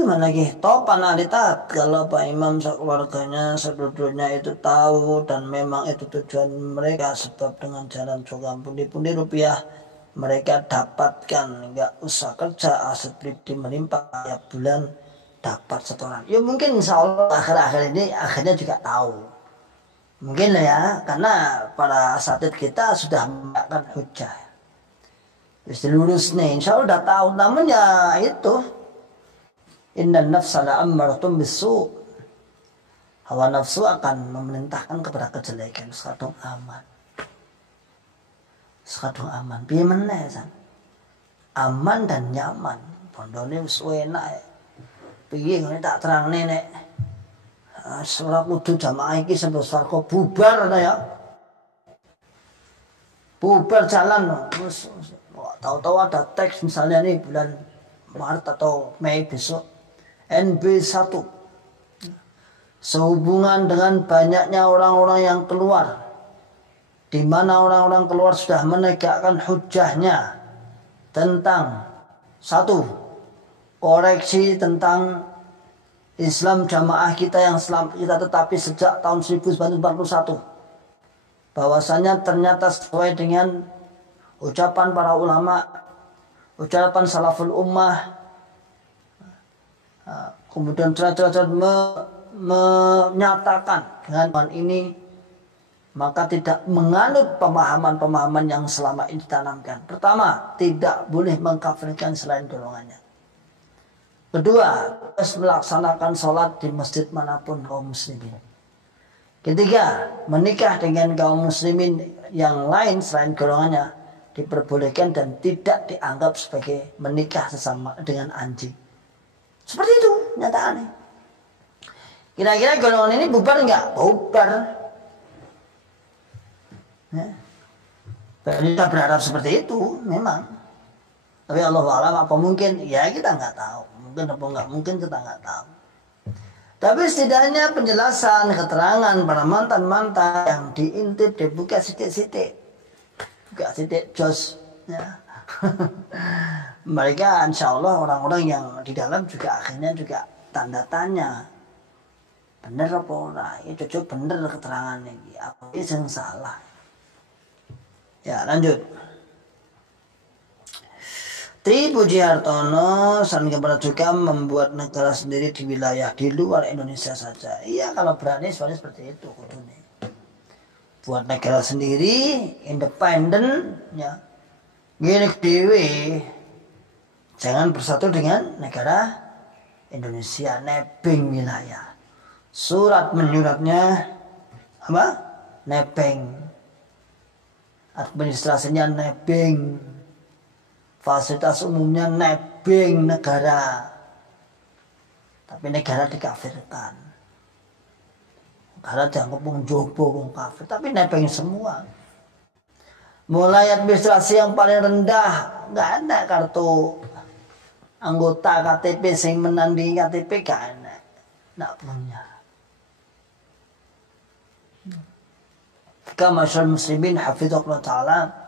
Mana lagi? Topan alitat kalau Pak Imam keluarganya seduduknya itu tahu dan memang itu tujuan mereka, sebab dengan jalan program pundi-pundi rupiah mereka dapatkan, nggak usah kerja, aset pribadi melimpah tiap bulan dapat setoran. Ya mungkin insya Allah akhir-akhir ini akhirnya juga tahu. Mungkin lah ya, karena para asatid kita sudah menggunakan hujah. Terus lurus nih, insya Allah udah tahu. Namun ya itu, inna nafsa la'ammaratun bisu'. Hawa nafsu akan memerintahkan kepada kejelekan. Sekadung aman. Sekadung aman. Biar meneh san. Aman dan nyaman. Pondone wis enak ya. Piye ngene tak terang nenek. Surah kudu jamaah iki sampai swarga bubar ya. Bubar jalan. Tahu-tahu ada teks misalnya nih bulan Maret atau Mei besok. NB1. Sehubungan dengan banyaknya orang-orang yang keluar, di mana orang-orang keluar sudah menegakkan hujahnya tentang satu, koreksi tentang Islam jamaah kita yang kita tetapi sejak tahun 1941, bahwasanya ternyata sesuai dengan ucapan para ulama, ucapan salaful ummah, kemudian cerita-cerita menyatakan dengan ini, maka tidak menganut pemahaman-pemahaman yang selama ini ditanamkan. Pertama, tidak boleh mengkafirkan selain golongannya. Kedua, harus melaksanakan sholat di masjid manapun kaum muslimin. Ketiga, menikah dengan kaum muslimin yang lain selain golongannya diperbolehkan dan tidak dianggap sebagai menikah sesama dengan anjing. Seperti itu nyataannya. Kira-kira golongan ini bubar enggak? Bubar. Ya. Kita berharap seperti itu memang. Tapi Allah alam apa mungkin? Ya kita nggak tahu. Mungkin apa nggak mungkin kita nggak tahu. Tapi setidaknya penjelasan, keterangan para mantan-mantan yang diintip, dibuka sidik-sidik. Buka sidik jos. Ya. mereka insya Allah orang-orang yang di dalam juga akhirnya juga tanda tanya. Bener apa ora? Ya cocok bener keterangan ini. Apa yang salah? Ya lanjut. Tri Puji Hartono San kepada juga membuat negara sendiri di wilayah di luar Indonesia saja. Iya kalau berani soalnya seperti itu kudune. Buat negara sendiri, independen, ya. Gini dewe. Jangan bersatu dengan negara Indonesia, nebeng wilayah. Surat menyuratnya apa? Nebeng. Administrasinya nebeng. Fasilitas umumnya nebeng negara. Tapi negara dikafirkan. Negara dianggap wong jobo, wong kafir. Tapi nebeng semua. Mulai administrasi yang paling rendah. Nggak ada kartu anggota KTP sing menandingi KTP gak ada. Nggak punya. Kama muslimin hafizahullah ta'ala.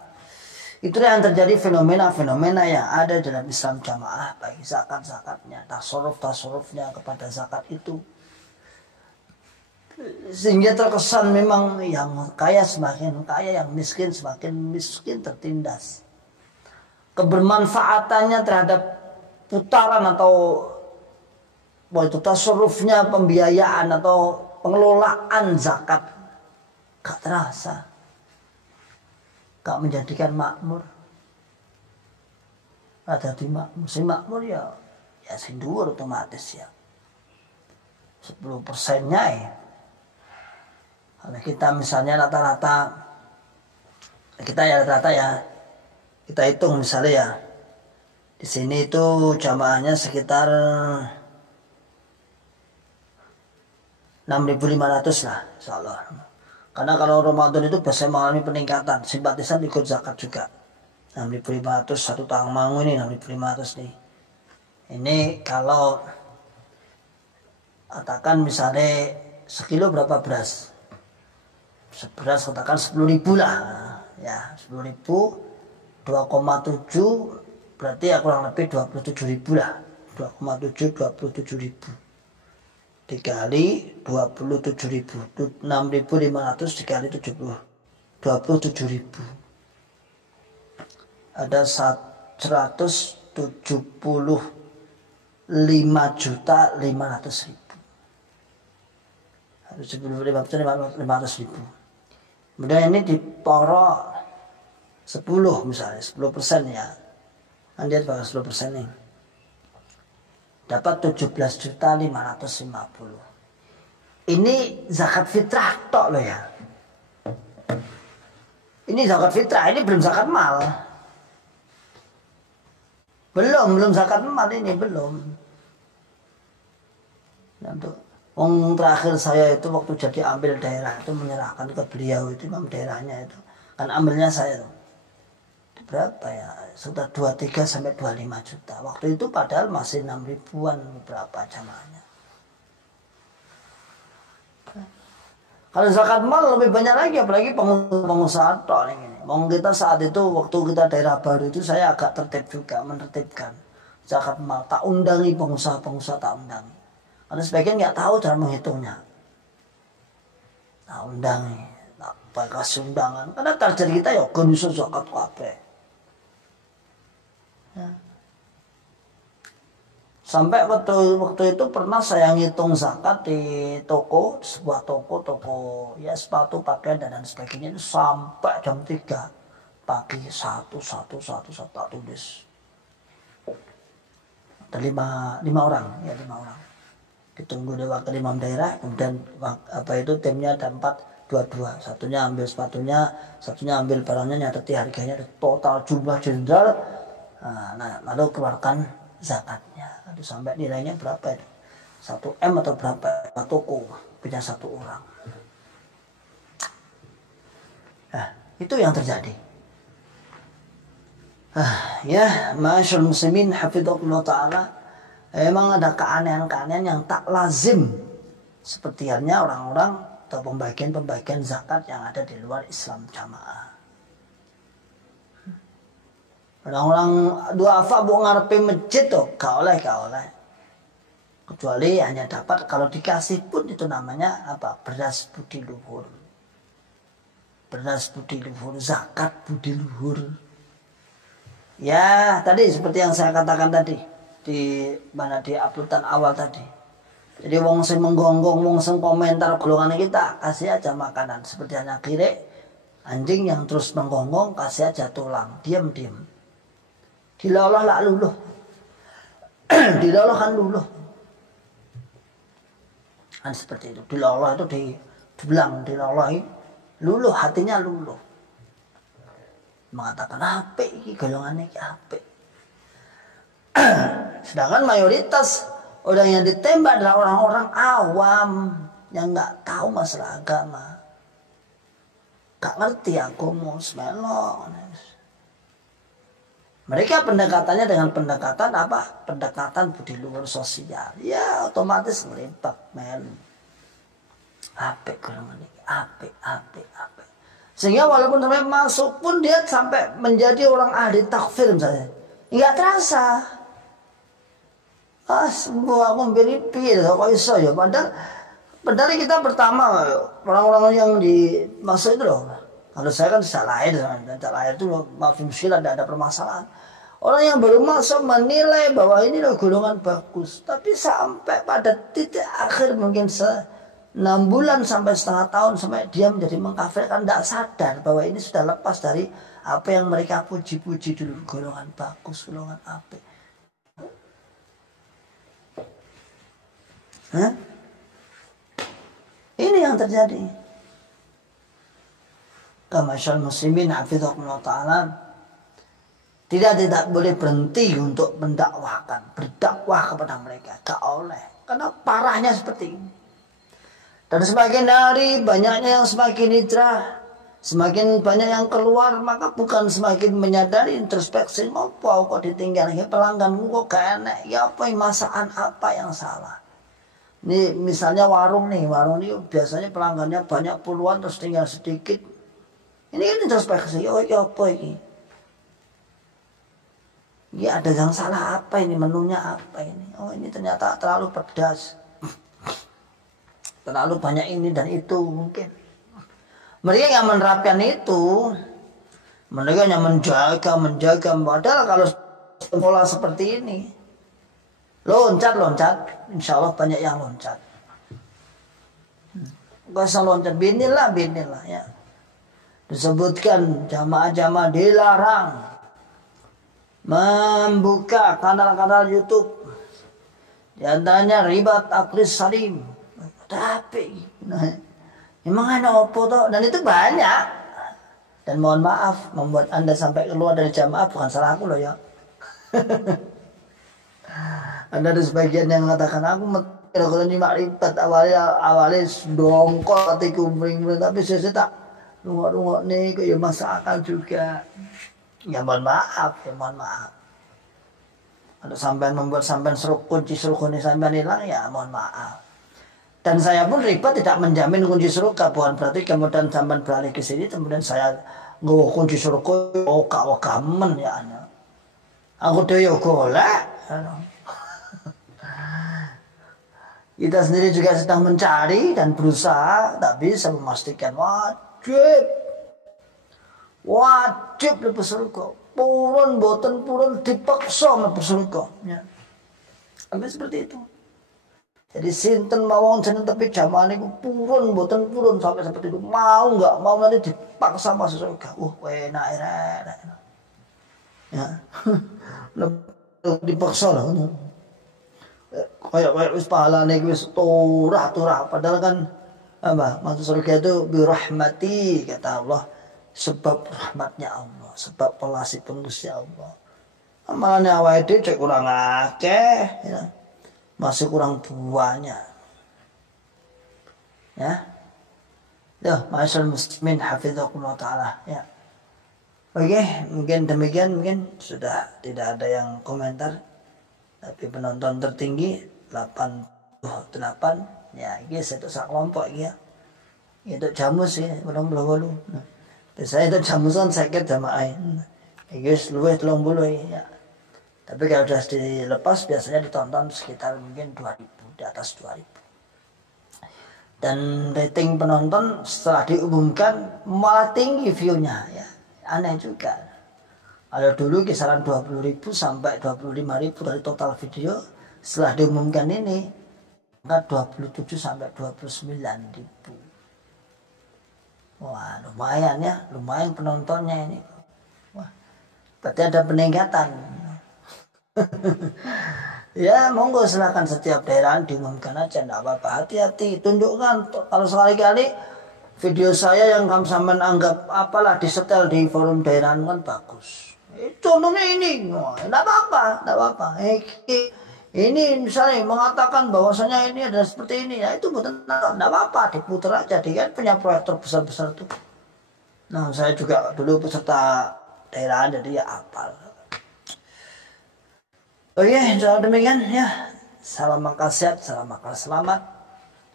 Itulah yang terjadi fenomena-fenomena yang ada dalam Islam jamaah. Baik zakat-zakatnya, tasarruf-tasarrufnya kepada zakat itu. Sehingga terkesan memang yang kaya semakin kaya, yang miskin semakin miskin tertindas. Kebermanfaatannya terhadap putaran atau itu tasarrufnya, pembiayaan atau pengelolaan zakat gak terasa. Gak menjadikan makmur. Ada di makmur. Si makmur ya sing dhuwur otomatis ya. 10%-nya ya. Kalau kita misalnya rata-rata kita hitung misalnya ya. Di sini itu jamaahnya sekitar 6.500 lah insyaallah. Karena kalau Ramadan itu biasanya mengalami peningkatan, simpatisan ikut zakat juga. 6.500 satu Tangmangu ini 6.500 nih. Ini kalau katakan misalnya sekilo berapa beras? Beras katakan 10.000 lah. Ya, 10.000 2,7 berarti ya kurang lebih 27.000 lah. 2,7 27.000. Dikali 27.000, 6.500 dikali 27.000, ada 175.500.000. 175.500.000. Kemudian ini diporo 10 misalnya, 10% ya. Kan dia bakal 10% nih. Dapat 17.550. Ini zakat fitrah tok loh ya. Ini zakat fitrah, ini belum zakat mal. Belum zakat mal ini belum. Untuk terakhir saya itu waktu jadi ambil daerah itu menyerahkan ke beliau itu imam daerahnya itu. Kan ambilnya saya tuh. Berapa ya? Sudah 23 sampai 25 juta. Waktu itu padahal masih 6.000-an berapa jamaahnya. Kalau zakat mal lebih banyak lagi, apalagi pengusaha tok ini. Mau kita saat itu waktu kita daerah baru itu saya agak tertib juga menertibkan zakat mal. Tak undangi pengusaha-pengusaha, tak undangi. Karena sebagian nggak tahu cara menghitungnya. Tak undangi, tak kasih undangan. Karena target kita ya kondisi zakat kabeh. Ya. Sampai waktu itu pernah saya ngitung zakat di toko, sebuah toko ya sepatu, pakaian dan sebagainya itu sampai jam 3 pagi satu tak tulis. Ada 5 orang, ya 5 orang. Ditunggu di wakil imam daerah, kemudian timnya ada 4, 2. Satunya ambil sepatunya, satunya ambil barangnya, nyateti harganya, total jumlah jenderal. Nah, lalu keluarkan zakatnya. Aduh, sampai nilainya berapa itu? 1 M atau berapa? Toko punya 1 orang. Nah, itu yang terjadi. Ya, masyaallah muslimin hafizahullah ta'ala. Memang ada keanehan-keanehan yang tak lazim. Seperti halnya orang-orang atau pembagian zakat yang ada di luar Islam jamaah. Orang-orang duafa bu ngarepe masjid tuh, gak oleh. Kecuali hanya dapat kalau dikasih pun itu namanya apa? Beras budi luhur. Beras budi luhur, zakat budi luhur. Ya, tadi seperti yang saya katakan tadi di mana di uploadan awal tadi. Jadi wong sing menggonggong, wong sing komentar golongan kita, kasih aja makanan seperti anak kire, anjing yang terus menggonggong, kasih aja tulang, diam. Diloloh lah luluh. Diloloh kan luluh. Kan seperti itu. Diloloh itu dibelang, dilolohi. Luluh, hatinya luluh. Mengatakan apik iki golongan iki apik. Sedangkan mayoritas orang yang ditembak adalah orang-orang awam yang nggak tahu masalah agama. Gak ngerti agama, melok. Mereka pendekatannya dengan pendekatan apa? Pendekatan budi luhur sosial. Ya otomatis melibat melu. Apik golongan ini, apik. Sehingga walaupun sampai masuk pun dia sampai menjadi orang ahli takfir misalnya. Enggak terasa. Semua aku beri kok iso ya. Padahal kita pertama orang-orang yang dimasuk itu loh. Kalau saya kan sejak lahir itu maafin sila tidak ada permasalahan. Orang yang baru masuk menilai bahwa ini loh golongan bagus, tapi sampai pada titik akhir mungkin 6 bulan sampai setengah tahun sampai dia menjadi mengkafirkan, tidak sadar bahwa ini sudah lepas dari apa yang mereka puji-puji dulu, golongan bagus, golongan apik. Ini yang terjadi. Masyaallah muslimin hafizahumullah ta'ala, tidak boleh berhenti untuk berdakwah kepada mereka, gak oleh, karena parahnya seperti ini. Dan semakin hari banyaknya yang semakin hijrah, semakin banyak yang keluar, maka bukan semakin menyadari introspeksi, ngopo kok ditinggal pelangganku kok gak enak, ya apa masakan apa yang salah. Ini misalnya warung ini biasanya pelanggannya banyak puluhan terus tinggal sedikit. Ini kan introspeksi, apa ini? Ya ada yang salah apa ini, menunya apa ini? Oh ini ternyata terlalu pedas. Terlalu banyak ini dan itu mungkin. Mereka yang menerapkan itu, mereka hanya menjaga. Padahal kalau pola seperti ini, loncat, insya Allah banyak yang loncat. Gak usah loncat, binilah ya. Disebutkan jamaah-jamaah dilarang membuka kanal-kanal YouTube. Di antaranya ribat aklis salim. Tapi memang ada apa toh? Dan itu banyak. Dan mohon maaf membuat Anda sampai keluar dari jamaah bukan salah aku loh ya. Anda ada sebagian yang mengatakan aku kalau ini ribat awalnya dongkol hatiku mering-mering, tapi saya tak rungok nih kayak masuk akal juga. Ya mohon maaf. Kalau sampai membuat sampai kunci surga ini sampai hilang, ya mohon maaf. Dan saya pun riba tidak menjamin kunci surga, bukan berarti kemudian sampai beralih ke sini kemudian saya nggawa kunci surga kamen ya ana. Aku tuh yo golek. Kita sendiri juga sedang mencari dan berusaha, tak bisa memastikan wajib lepas surga. Purun boten purun dipaksa lepas surga. Ya. Sampai seperti itu. Jadi sinten mawon jeneng tapi jamaah niku purun boten purun sampai seperti itu. Mau enggak mau nanti dipaksa masuk surga. Enak. Ya. Dipaksa lah. Kayak wis pahalane wis turah padahal kan apa masuk surga itu birahmati kata Allah, sebab rahmatnya Allah, sebab pelasipun Gusti Allah. Amalane awake dhewe cek kurang akeh ya. Masih kurang banyak. Ya. Ya, ma'asyiral muslimin hafizakumullah taala ya. Oke, mungkin demikian, mungkin sudah tidak ada yang komentar. Tapi penonton tertinggi 88 ya, ini satu sak kelompok ya. Itu jamus ya, belum. Biasanya itu jamusan sakit jamaah. Guys, luwih 30 ya. Tapi kalau sudah dilepas biasanya ditonton sekitar mungkin 2000, di atas 2000. Dan rating penonton setelah diumumkan malah tinggi view-nya ya. Aneh juga. Ada dulu kisaran 20.000 sampai 25.000 dari total video. Setelah diumumkan ini angka 27 sampai 29.000. Wah, lumayan ya, lumayan penontonnya ini. Wah, berarti ada peningkatan. Ya, monggo silakan setiap daerah diumumkan aja, enggak apa-apa. Hati-hati, tunjukkan kalau sekali-kali video saya yang kamu sampean anggap apalah disetel di forum daerah kan bagus. Contohnya ini, enggak apa-apa, enggak apa-apa. Ini misalnya mengatakan bahwasanya ini ada seperti ini, ya itu betul, enggak apa-apa, diputar aja. Dia kan punya proyektor besar-besar tuh. Nah, saya juga dulu peserta daerah jadi ya apal. Oke, insya Allah demikian ya. Salam akal sehat, salam akal selamat,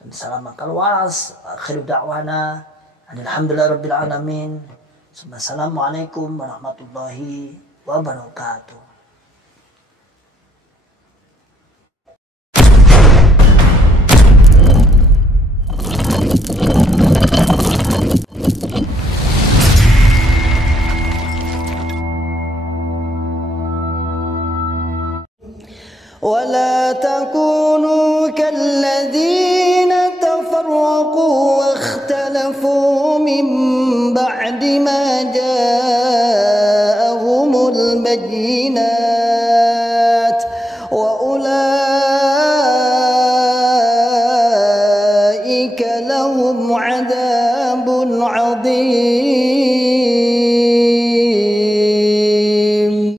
dan salam akal waras. Akhiru da'wana alhamdulillahirabbil alamin. Assalamualaikum warahmatullahi wabarakatuh. ولا تكونوا كالذين تفرقوا واختلفوا من بعد ما جاءهم البينات وأولئك